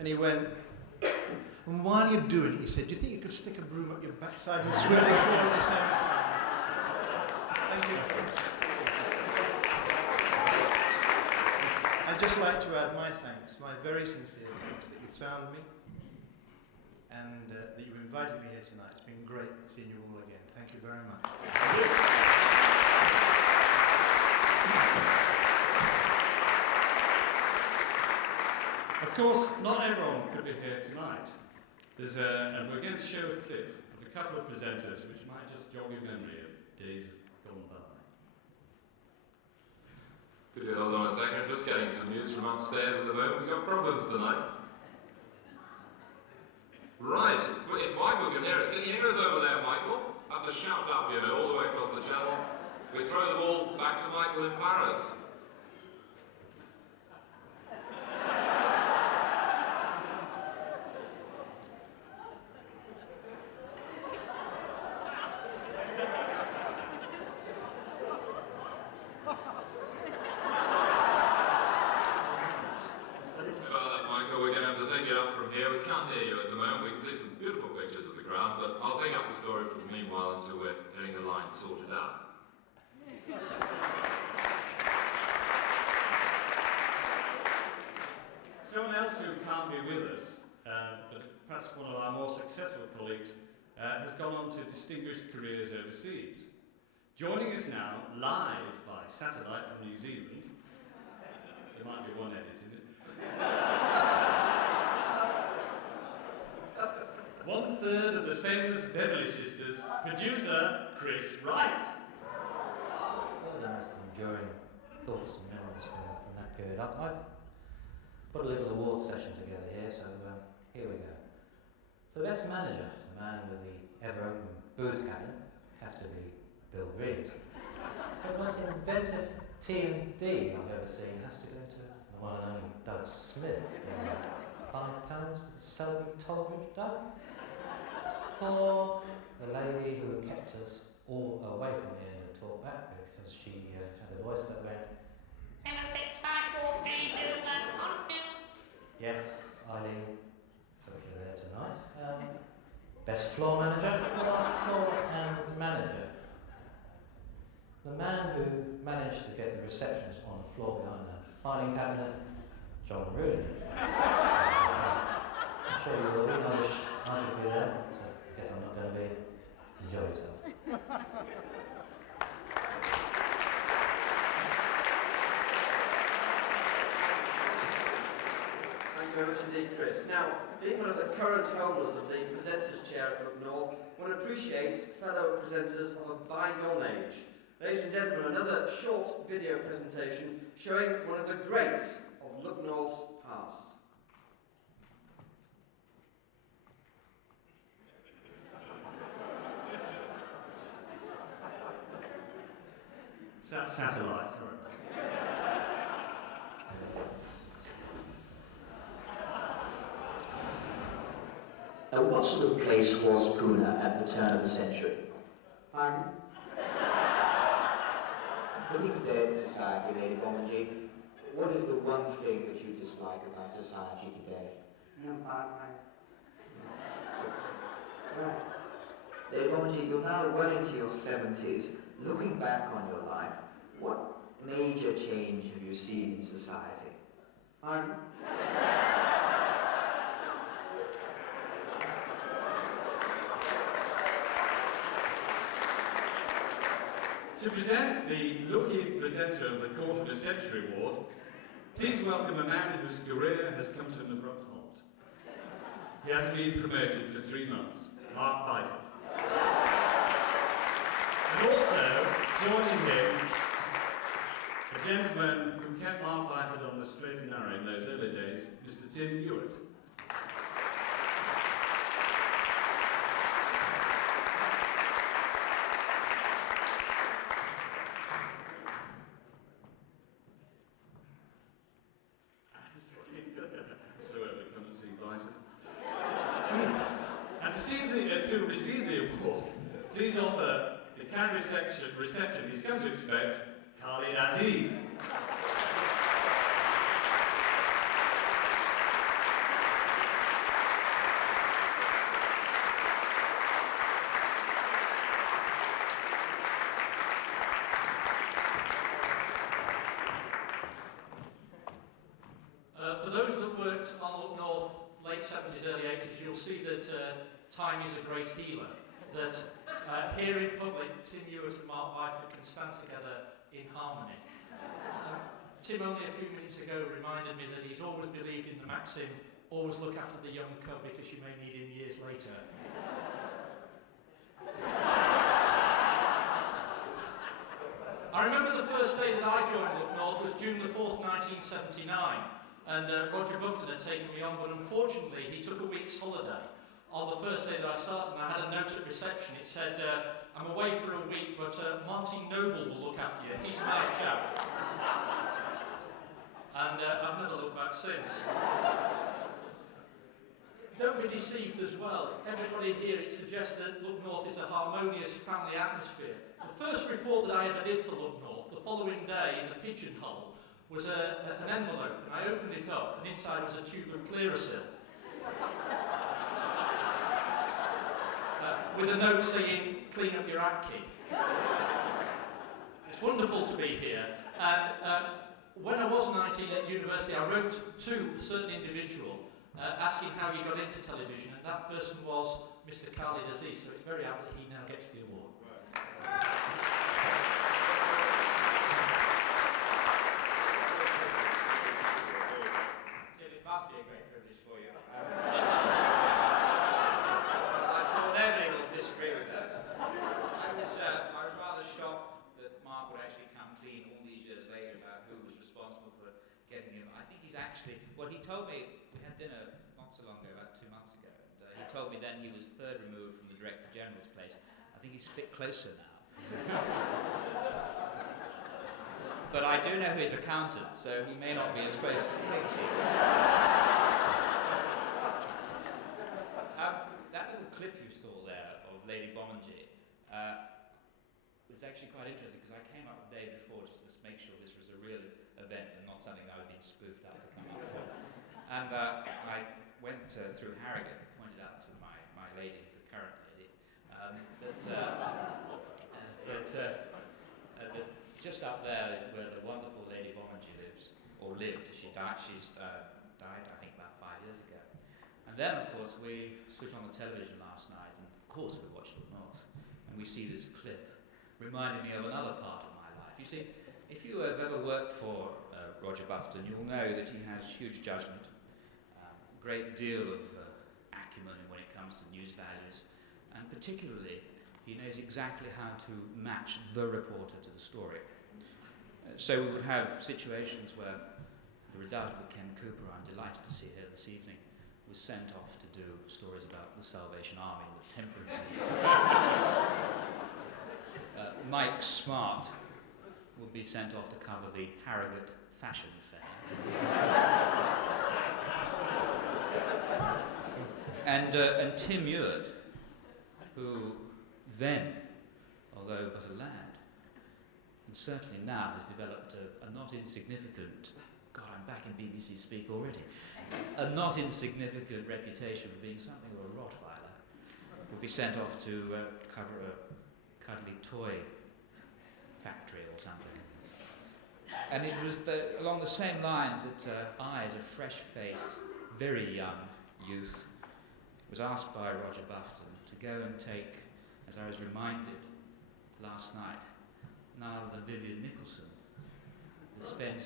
And he went, and while you're doing it, he said, do you think you could stick a broom up your backside and swivel it forward at the same time? Thank you. I'd just like to add my thanks, my very sincere thanks that you found me and that you invited me here tonight. It's been great seeing you all again. Thank you very much. Of course, not everyone could be here tonight. And we're going to show a clip of a couple of presenters which might just jog your memory of days gone by. Could you hold on a second? Just getting some news from upstairs at the moment. We've got problems tonight. Right, if Michael can hear it. Can you hear us over there, Michael? Have to shout up, all the way across the channel. We throw the ball back to Michael in Paris. Sorted out. Someone else who can't be with us, but perhaps one of our more successful colleagues, has gone on to distinguished careers overseas. Joining us now, live by satellite from New Zealand, there might be one edit in it, 1/3 of the famous Beverly Sisters, producer Chris Wright. Enduring thoughts and memories from that period. I've put a little award session together here, so here we go. For the best manager, the man with the ever-open booze cabinet has to be Bill Griggs. But the most inventive T&D I've ever seen has to go to the one and only Doug Smith. £5 for the Selby Tollbridge duck. For the lady who kept us all awake on the end of Talk Back because she had a voice that went 7, 6, 5, 4, 3, 2, 1, on. Yes, Eileen, hope you're there tonight. Best floor manager, floor and manager. The man who managed to get the receptionist on the floor behind that filing cabinet, John Rooney. I'm sure you will be, I wish I could be there, but I guess I'm not going to be. Enjoy yourself. Thank you very much indeed, Chris. Now, being one of the current holders of the presenter's chair at Look North, one appreciates fellow presenters of a bygone age. Ladies and gentlemen, another short video presentation showing one of the greats of Look North's past. Satellite, sorry. What sort of place was Pune at the turn of the century? Looking today at society, Lady Bomanji, what is the one thing that you dislike about society today? Right. Lady Bomanji, you're now well into your 70s. Looking back on your life, what major change have you seen in society? To present the lucky presenter of the Quarter of a Century Award, please welcome a man whose career has come to an abrupt halt. He hasn't been promoted for 3 months, Mark Byford. And also, joining him, a gentleman who kept Mark Byford on the straight and narrow in those early days, Mr. Tim Hewitt. To receive the award, please offer the kind reception he's come to expect, Khalid Aziz. For those that worked on Look North late 70s, early 80s, you'll see that time is a great healer, that here in public, Tim Hewitt and Mark Byford can stand together in harmony. Tim only a few minutes ago reminded me that he's always believed in the maxim, always look after the young cub because you may need him years later. I remember the first day that I joined Look North was June the 4th, 1979, and Roger Bufton had taken me on, but unfortunately he took a week's holiday. On the first day that I started, and I had a note at reception. It said, I'm away for a week, but Martin Noble will look after you. He's a nice chap. And I've never looked back since. Don't be deceived as well. Everybody here, it suggests that Look North is a harmonious family atmosphere. The first report that I ever did for Look North, the following day in the pigeonhole, was an envelope, and I opened it up, and inside was a tube of Clearasil. With a note saying, clean up your act, kid. It's wonderful to be here. And when I was 19 at university, I wrote to a certain individual asking how he got into television, and that person was Mr. Khalid Aziz, so it's very apt that he now gets the award. It must be a great privilege for you. then he was third removed from the Director General's place. I think he's a bit closer now. But I do know his accountant, so he may not be as close as he thinks he is. That little clip you saw there of Lady Bomonji was actually quite interesting, because I came up the day before just to make sure this was a real event and not something I had been spoofed up to come up for. And I went through Harrogate and pointed out to my lady, the current lady, that just up there is where the wonderful Lady Bomonji lives, or lived. She died. She's died, I think, about 5 years ago. And then, of course, we switched on the television last night, and of course we watched Look North, and we see this clip reminding me of another part of my life. You see, if you have ever worked for Roger Bufton, you'll know that he has huge judgment, a great deal of acumen when it comes to news values, and particularly he knows exactly how to match the reporter to the story. So we would have situations where the redoubtable Ken Cooper, I'm delighted to see here this evening, was sent off to do stories about the Salvation Army and the Temperance Movement. Mike Smart will be sent off to cover the Harrogate Fashion Fair. And Tim Ewart, who then, although but a lad, and certainly now has developed a not insignificant, God, I'm back in BBC speak already, a not insignificant reputation for being something of a Rottweiler, will be sent off to cover a cuddly toy factory or something. And it was along the same lines that I, as a fresh-faced, very young youth, was asked by Roger Bufton to go and take, as I was reminded last night, none other than Vivian Nicholson, the Spen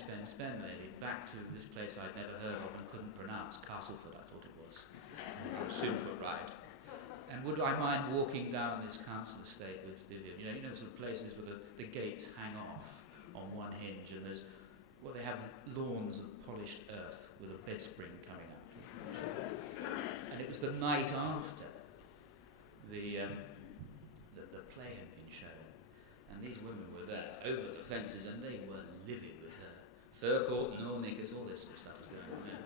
lady, back to this place I'd never heard of and couldn't pronounce, Castleford I thought it was, soon put right. And would I mind walking down this council estate with Vivian? You know sort of places where the gates hang off on one hinge, and they have lawns of polished earth with a bed spring coming up. And it was the night after the play had been shown, and these women were there over the fences, and they were livid with her. Fur coat and all knickers, all this sort of stuff was going on there.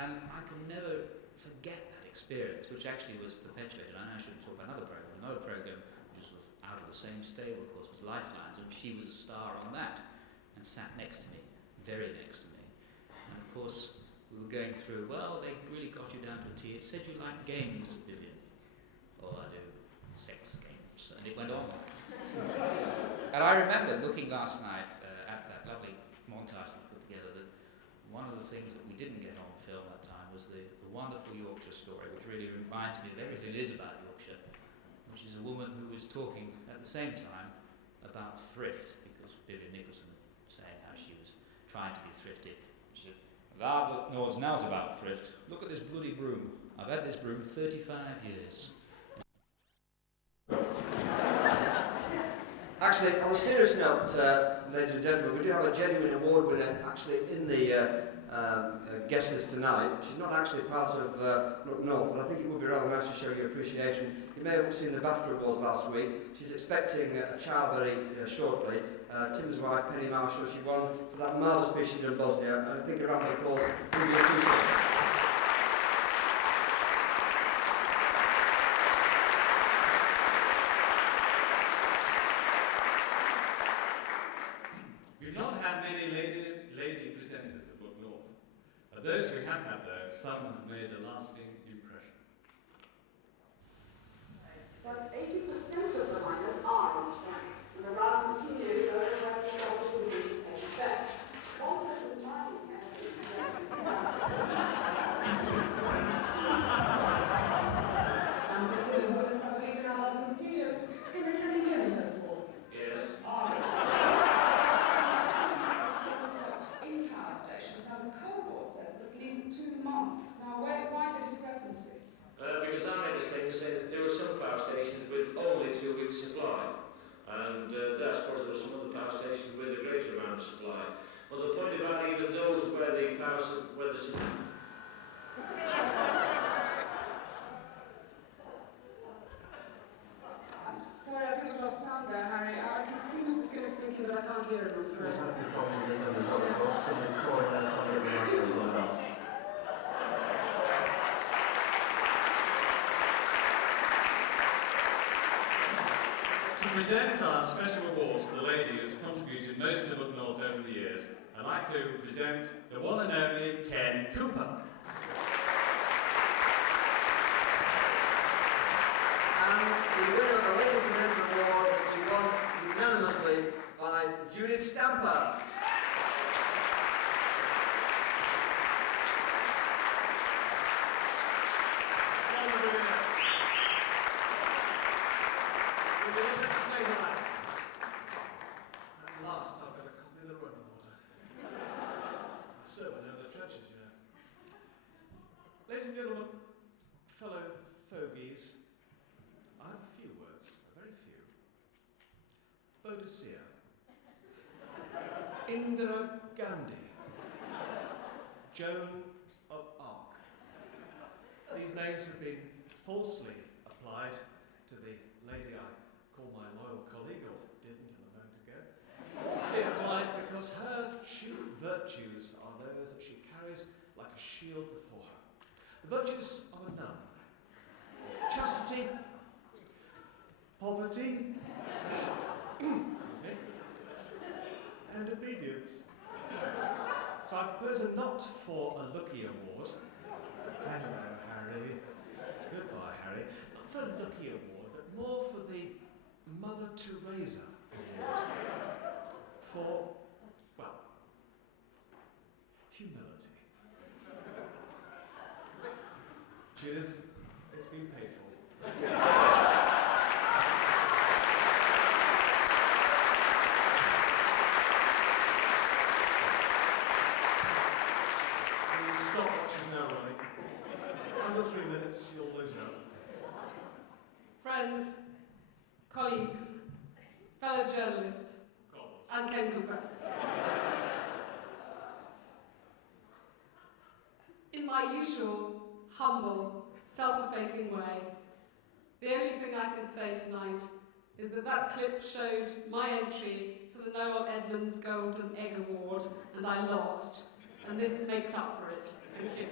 And I can never forget that experience, which actually was perpetuated. I know I shouldn't talk about another program which was sort of out of the same stable, of course, was Lifelines, and she was a star on that, and sat next to me, very next to me. And of course, we were going through, well, they really got you down to a T. It said you like games, Vivian. Oh, I do. Sex games. And it went on. And I remember looking last night at that lovely montage we put together, that one of the things that we didn't get on film that time was the wonderful Yorkshire story, which really reminds me of everything it is about Yorkshire, which is a woman who was talking at the same time about thrift, because Vivian Nicholson was saying how she was trying to be thrifty. She said, "Thou that knows nought about thrift, look at this bloody broom. I've had this broom 35 years. Actually, on a serious note, ladies and gentlemen, we do have a genuine award winner actually in the guest list tonight. She's not actually part of Look North, but I think it would be rather nice to show your appreciation. You may have seen the BAFTA Awards last week. She's expecting a child very shortly. Tim's wife, Penny Marshall, she won for that marvellous piece she did in Bosnia, and I think a round of applause will be appreciated. Those who have had though, some have made a lasting impression. But 80% of the miners are on strike, and around continues so as I established with this take effect. Also, the mining I'm just going to tell us how we can have London studios. Can you hear me first of all? Yes. In power stations, now the cohort says at least 2 months. Now, why the discrepancy? Because I made a statement saying that there were some power stations with only 2 weeks supply, and that's because there were some other power stations with a greater amount of supply. Well, the point about even those where the power, where the idea of referring to the communism as well, of course, someone calling that on everyone goes on about. To present our special award to the lady who's contributed most to Look North over the years, I'd like to present the one and only Ken Cooper. And the winner of the Lady Presenter Award will be won unanimously by Judith Stamper. At last, I've got a copy of the running order. So I know the trenches, you know. Ladies and gentlemen, fellow fogies, I have a few words, very few. Bodicea, Indira Gandhi, Joan of Arc. These names have been falsely applied to the lady I call my loyal colleague, or did until a moment ago. Falsely applied because her chief virtues are those that she carries like a shield before her. The virtues of a nun. Chastity, poverty, and obedience. So I propose a not for a Lucky Award. Hello, Harry. Goodbye, Harry. Not for a Lucky Award, but more for the Mother Teresa Award. For, well, humility. Judith, it's been painful. The stopwatch is now running. Under 3 minutes, you'll lose out. Friends, colleagues, fellow journalists, and Ken Cooper. In my usual, humble, self-effacing way, the only thing I can say tonight is that that clip showed my entry for the Noel Edmonds Golden Egg Award, and I lost. And this makes up for it. Thank you.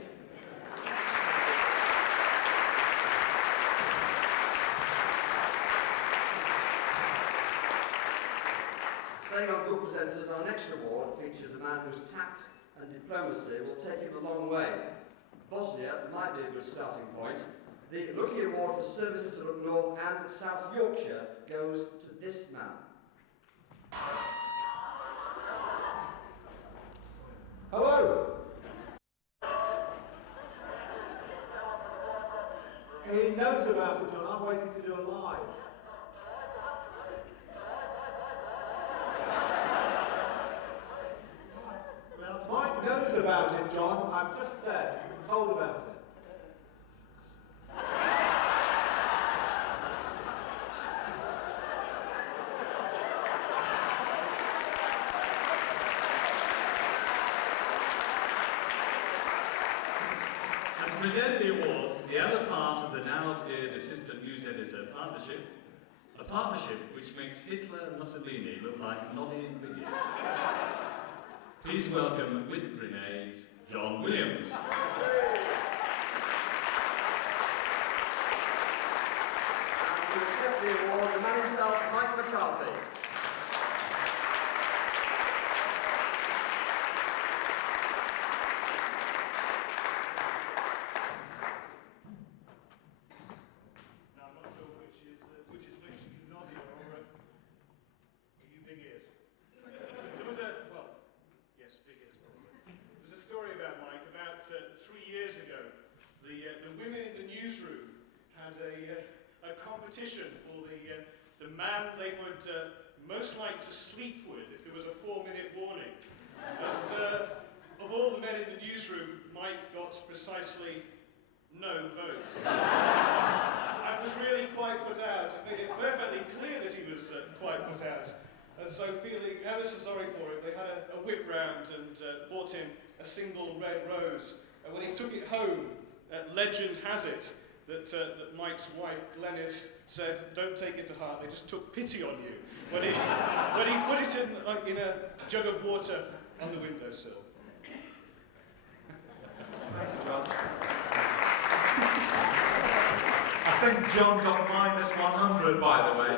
Staying on Good Presenters, our next award features a man whose tact and diplomacy will take him a long way. Bosnia might be a good starting point. The Lucky Award for services to Look North and South Yorkshire goes to this man. Hello! He knows about it, John. I'm waiting to do a live. Mike knows about it, John. I've just said he's been told about it. And to present the award, the other part of the now feared assistant news editor partnership, a partnership which makes Hitler and Mussolini look like nodding biggies. Please welcome, with grenades, John Williams. And to accept the award, the man himself, Mike McCarthy. Now, I'm not sure which is Nadia or you big ears. There was a, well, yes, big ears probably. There was a story about Mike about 3 years ago. The women in the newsroom had a competition for the man they would most like to sleep with if there was a 4-minute warning. And of all the men in the newsroom, Mike got precisely no votes. I was really quite put out. It made it perfectly clear that he was quite put out. And so, feeling ever so sorry for him, they had a whip round and bought him a single red rose. And when he took it home, legend has it that Mike's wife, Glenys, said, don't take it to heart, they just took pity on you when he put it in a jug of water on the windowsill. Thank you, John. I think John got minus 100, by the way.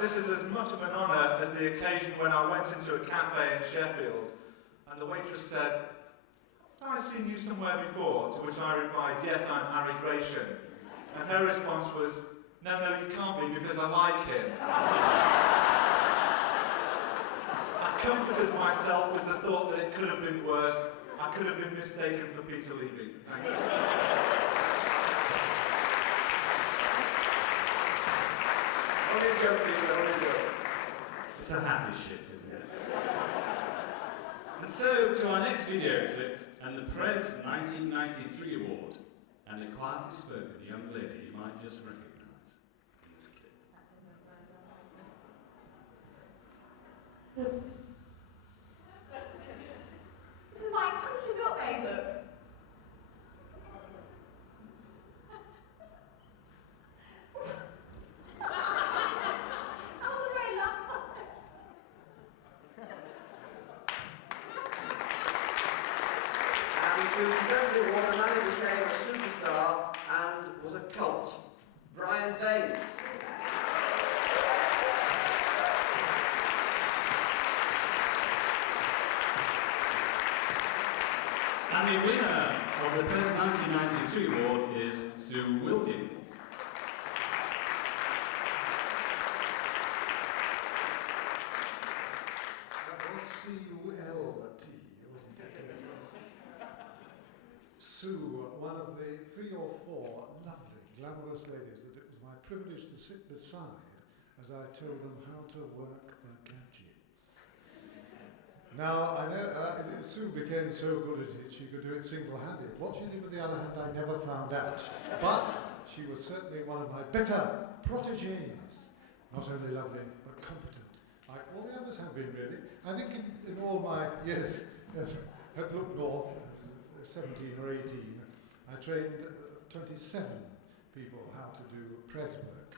This is as much of an honour as the occasion when I went into a cafe in Sheffield and the waitress said, have I seen you somewhere before? To which I replied, yes, I'm Harry Gratian. And her response was, no, you can't be because I like him. I comforted myself with the thought that it could have been worse. I could have been mistaken for Peter Levy. Thank you. Only a joke, Peter, only a joke. It's a happy ship, isn't it? And so, to our next video clip, and the Prez 1993 award, and a quietly spoken young lady you might just recognise in this clip. This is my country built name, look. That wasn't very long, was it? And to present the award, a man who became a superstar and was a cult, Brian Baines. And the winner of the Press 1993 award is Sue Wilkins. That was C-U-L-T, wasn't it? Sue, one of the 3 or 4 lovely, glamorous ladies that it was my privilege to sit beside as I told them how to work the gadgets. Now, I know Sue became so good at it, she could do it single-handed. What she did with the other hand, I never found out. But she was certainly one of my better protégés. Not only lovely, but competent, like all the others have been, really. I think in all my years at Look North, 17 or 18, I trained 27 people how to do press work.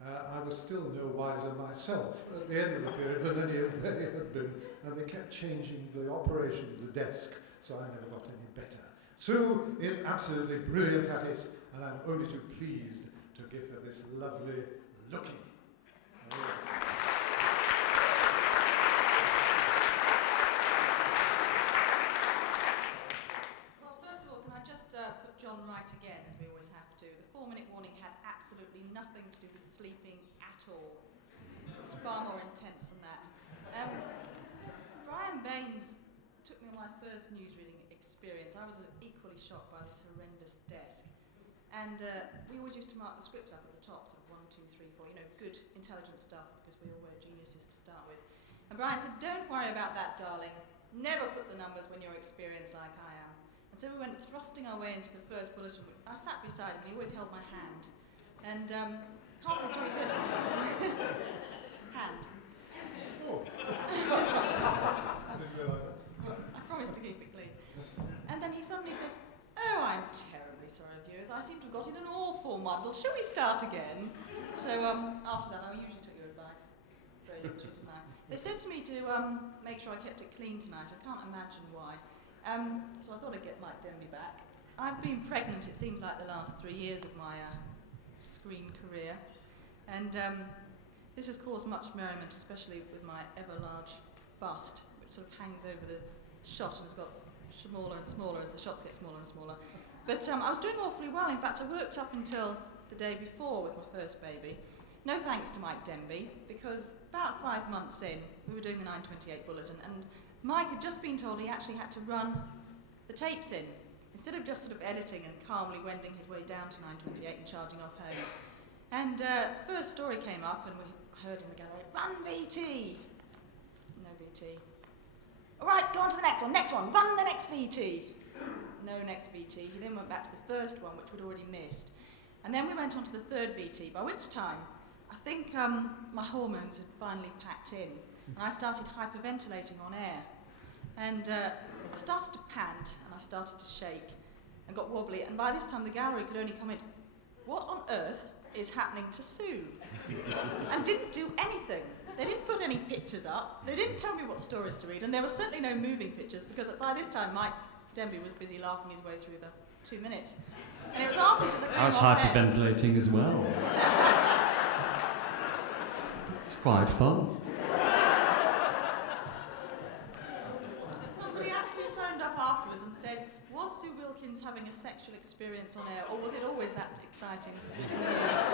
I was still no wiser myself at the end of the period than any of they had been, and they kept changing the operation of the desk, so I never got any better. Sue is absolutely brilliant at it, and I'm only too pleased to give her this lovely looking. Well, first of all, can I just put John right again, as we always have to. The 4-minute warning had absolutely nothing to do with sleeping at all. It was far more intense than that. Brian Baines took me on my first newsreading experience. I was equally shocked by this horrendous desk. And we always used to mark the scripts up at the top, sort of 1, 2, 3, 4, you know, good, intelligent stuff, because we all were geniuses to start with. And Brian said, don't worry about that, darling. Never put the numbers when you're experienced like I am. And so we went thrusting our way into the first bulletin. I sat beside him, and he always held my hand. And halfway through he said, hand. Oh. I promised to keep it clean. And then he suddenly said, oh, I'm terribly sorry of you, as I seem to have got in an awful muddle. Shall we start again? So after that, I usually took your advice. Very usually tonight. They said to me to make sure I kept it clean tonight. I can't imagine why. So I thought I'd get Mike Denby back. I've been pregnant, it seems like the last 3 years of my screen career. And this has caused much merriment, especially with my ever-large bust, which sort of hangs over the shot and has got smaller and smaller as the shots get smaller and smaller. But I was doing awfully well. In fact, I worked up until the day before with my first baby. No thanks to Mike Denby, because about 5 months in, we were doing the 9:28 bulletin, and Mike had just been told he actually had to run the tapes in, instead of just sort of editing and calmly wending his way down to 9:28 and charging off home. And the first story came up, and we heard in the gallery, run VT! No VT. All right, go on to the next one, run the next VT! No next VT. He then went back to the first one, which we'd already missed. And then we went on to the third VT, by which time I think my hormones had finally packed in, and I started hyperventilating on air. And I started to pant, and I started to shake. and got wobbly, and by this time the gallery could only comment, "What on earth is happening to Sue?" and didn't do anything. They didn't put any pictures up, they didn't tell me what stories to read, and there were certainly no moving pictures, because by this time Mike Denby was busy laughing his way through the 2 minutes. And it was afterwards as I I was hyperventilating as well. It's quite fun. Somebody actually phoned up afterwards and said, was Sue Wilkins having a sexual experience on air, or was it always that exciting reading the news?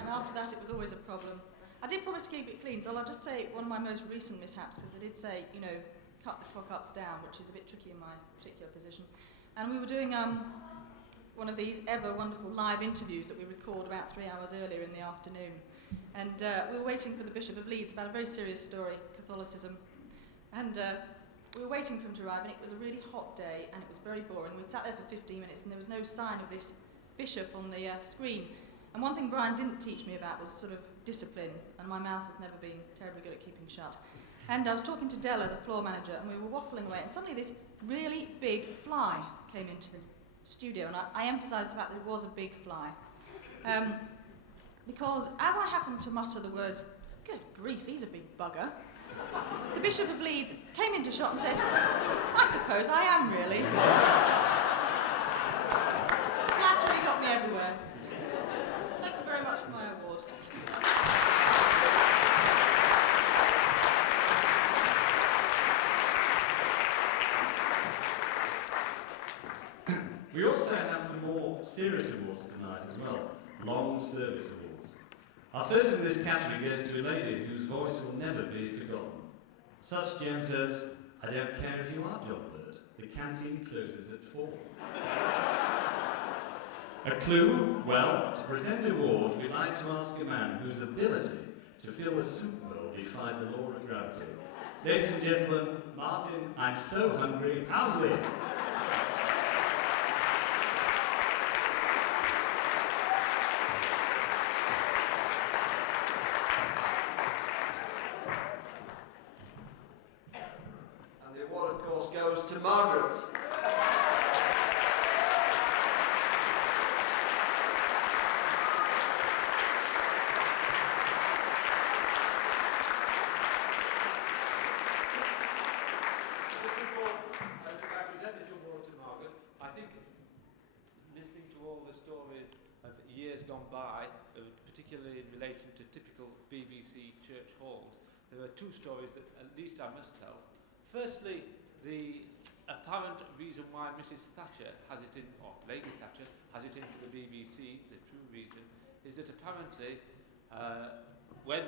And after that, it was always a problem. I did promise to keep it clean, so I'll just say one of my most recent mishaps, because they did say, you know, cut the cock-ups down, which is a bit tricky in my particular position. And we were doing one of these ever wonderful live interviews that we record about 3 hours earlier in the afternoon. And we were waiting for the Bishop of Leeds about a very serious story, Catholicism. And we were waiting for him to arrive, and it was a really hot day, and it was very boring. We'd sat there for 15 minutes, and there was no sign of this bishop on the screen. And one thing Brian didn't teach me about was sort of discipline, and my mouth has never been terribly good at keeping shut. And I was talking to Della, the floor manager, and we were waffling away, and suddenly this really big fly came into the studio, and I emphasised the fact that it was a big fly. Because as I happened to mutter the words, "Good grief, he's a big bugger," the Bishop of Leeds came into shot and said, "I suppose I am really." Flattery got me everywhere. Thank you very much for my award. We also have some more serious awards tonight as well. Long Service Awards. Our first in this category goes to a lady whose voice will never be forgotten. Such gems as, "I don't care if you are John Bird, the canteen closes at 4. A clue? Well, to present the award, we'd like to ask a man whose ability to fill a soup bowl defied the law of gravity. Ladies and gentlemen, Martin, I'm so hungry, Housley. And the award, of course, goes to Margaret. Just before I present this award to Margaret, I think listening to all the stories of years gone by, particularly in relation to typical BBC church halls, there are two stories that at least I must tell. Firstly, the apparent reason why Mrs. Thatcher has it in, or Lady Thatcher has it in for the BBC, the true reason, is that apparently when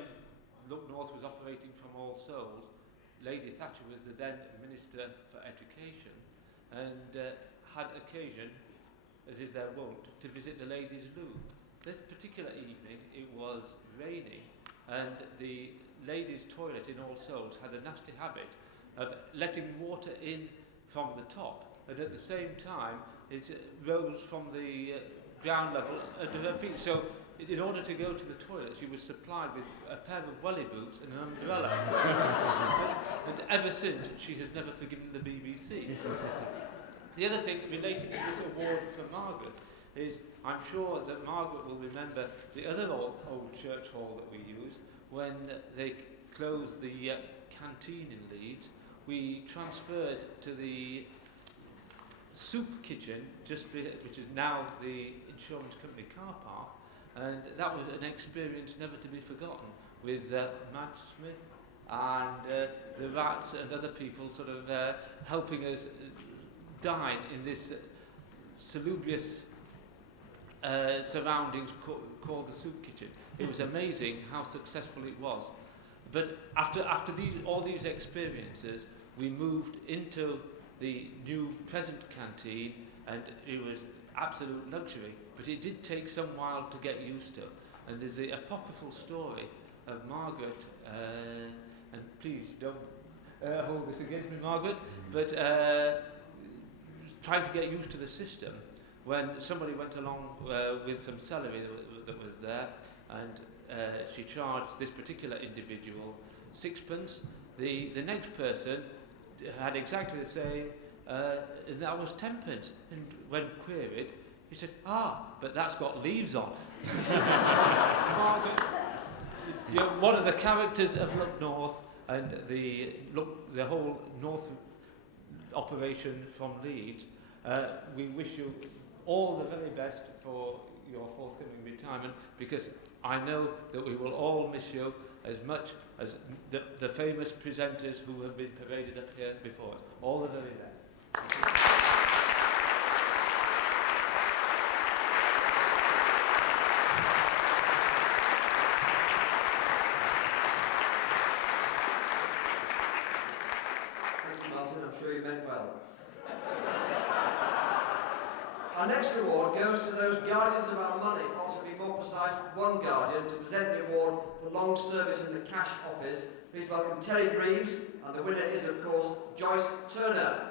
Look North was operating from All Souls, Lady Thatcher was the then Minister for Education and had occasion, as is their wont, to visit the ladies' loo. This particular evening it was raining and the ladies' toilet in All Souls had a nasty habit of letting water in from the top, and at the same time it rose from the ground level under her feet. So in order to go to the toilet, she was supplied with a pair of welly boots and an umbrella. And ever since, she has never forgiven the BBC. The other thing related to this award for Margaret is, I'm sure that Margaret will remember the other old church hall that we used when they closed the canteen in Leeds. We transferred to the soup kitchen, which is now the insurance company car park, and that was an experience never to be forgotten, with Madge Smith and the rats and other people sort of helping us dine in this salubrious surroundings called the soup kitchen. It was amazing how successful it was. But after all these experiences, we moved into the new present canteen, and it was absolute luxury. But it did take some while to get used to. And there's the apocryphal story of Margaret, and please don't hold this against me, Margaret, but trying to get used to the system when somebody went along with some celery that was there, and she charged this particular individual 6pence. The next person had exactly the same, and I was tempered. And when queried, he said, but that's got leaves on. Margaret, you're one of the characters of Look North and the whole North operation from Leeds. We wish you all the very best for your forthcoming retirement, because I know that we will all miss you as much as the famous presenters who have been paraded up here before us. All the very best. I'm sure you meant well. Our next award goes to those guardians of our money, or to be more precise, one guardian, to present the award for long service in the cash office. Please welcome Terry Greaves, and the winner is, of course, Joyce Turner.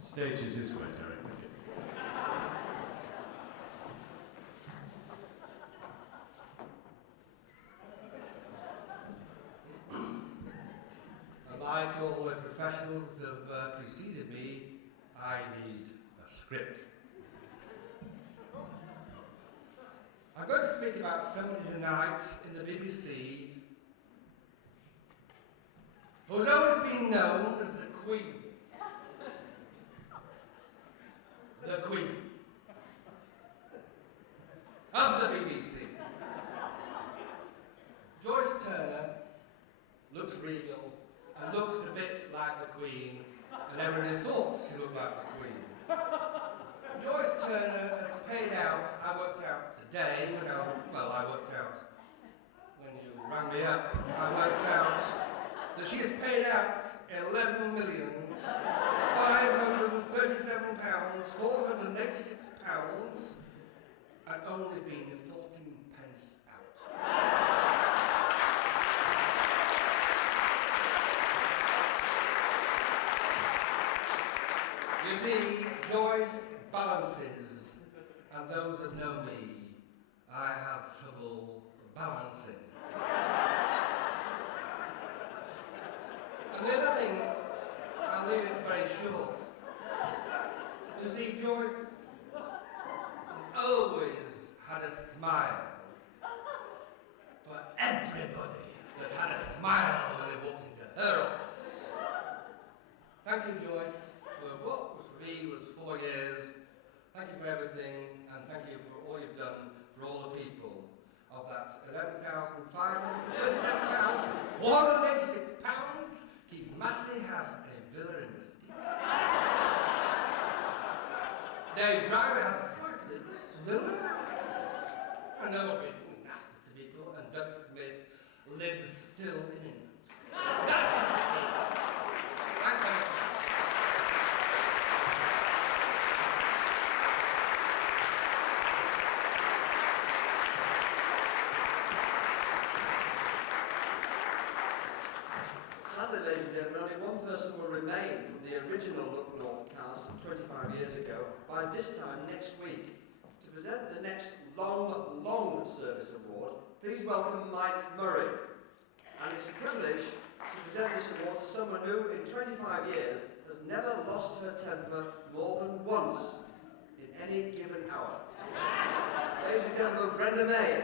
Stage is this way, Terry. Like all the professionals that have preceded me, I need a script. I'm going to speak about somebody tonight in the BBC who's always been known as the Queen. The Queen of the BBC. Joyce Turner looks regal and looks a bit like the Queen, and everybody thought she looked like the Queen. Joyce Turner has paid out, I worked out today, I worked out when you rang me up, I worked out that she has paid out £11,537,486 and only been 14 pence out. You see, Joyce balances, and those that know me, I have trouble balancing. And the other thing, I'll leave it very short. You see, Joyce always had a smile for everybody that's had a smile when they walked into her office. Thank you, Joyce, for what was for me was 4 years. Thank you for everything, and thank you for all you've done for all the people of that £11,537, £486. Keith Massey has a villa in Mystique. Dave Browley has a slightly villa. I know what we're nasty to people, and Doug Smith lives still in England. Thanks, Alex. Sadly, ladies and gentlemen, only one person will remain from the original Look North cast from 25 years ago by this time next week. To present the next long service award, please welcome Mike Murray. And it's a privilege to present this award to someone who, in 25 years, has never lost her temper more than once in any given hour. Ladies and gentlemen, Brenda May.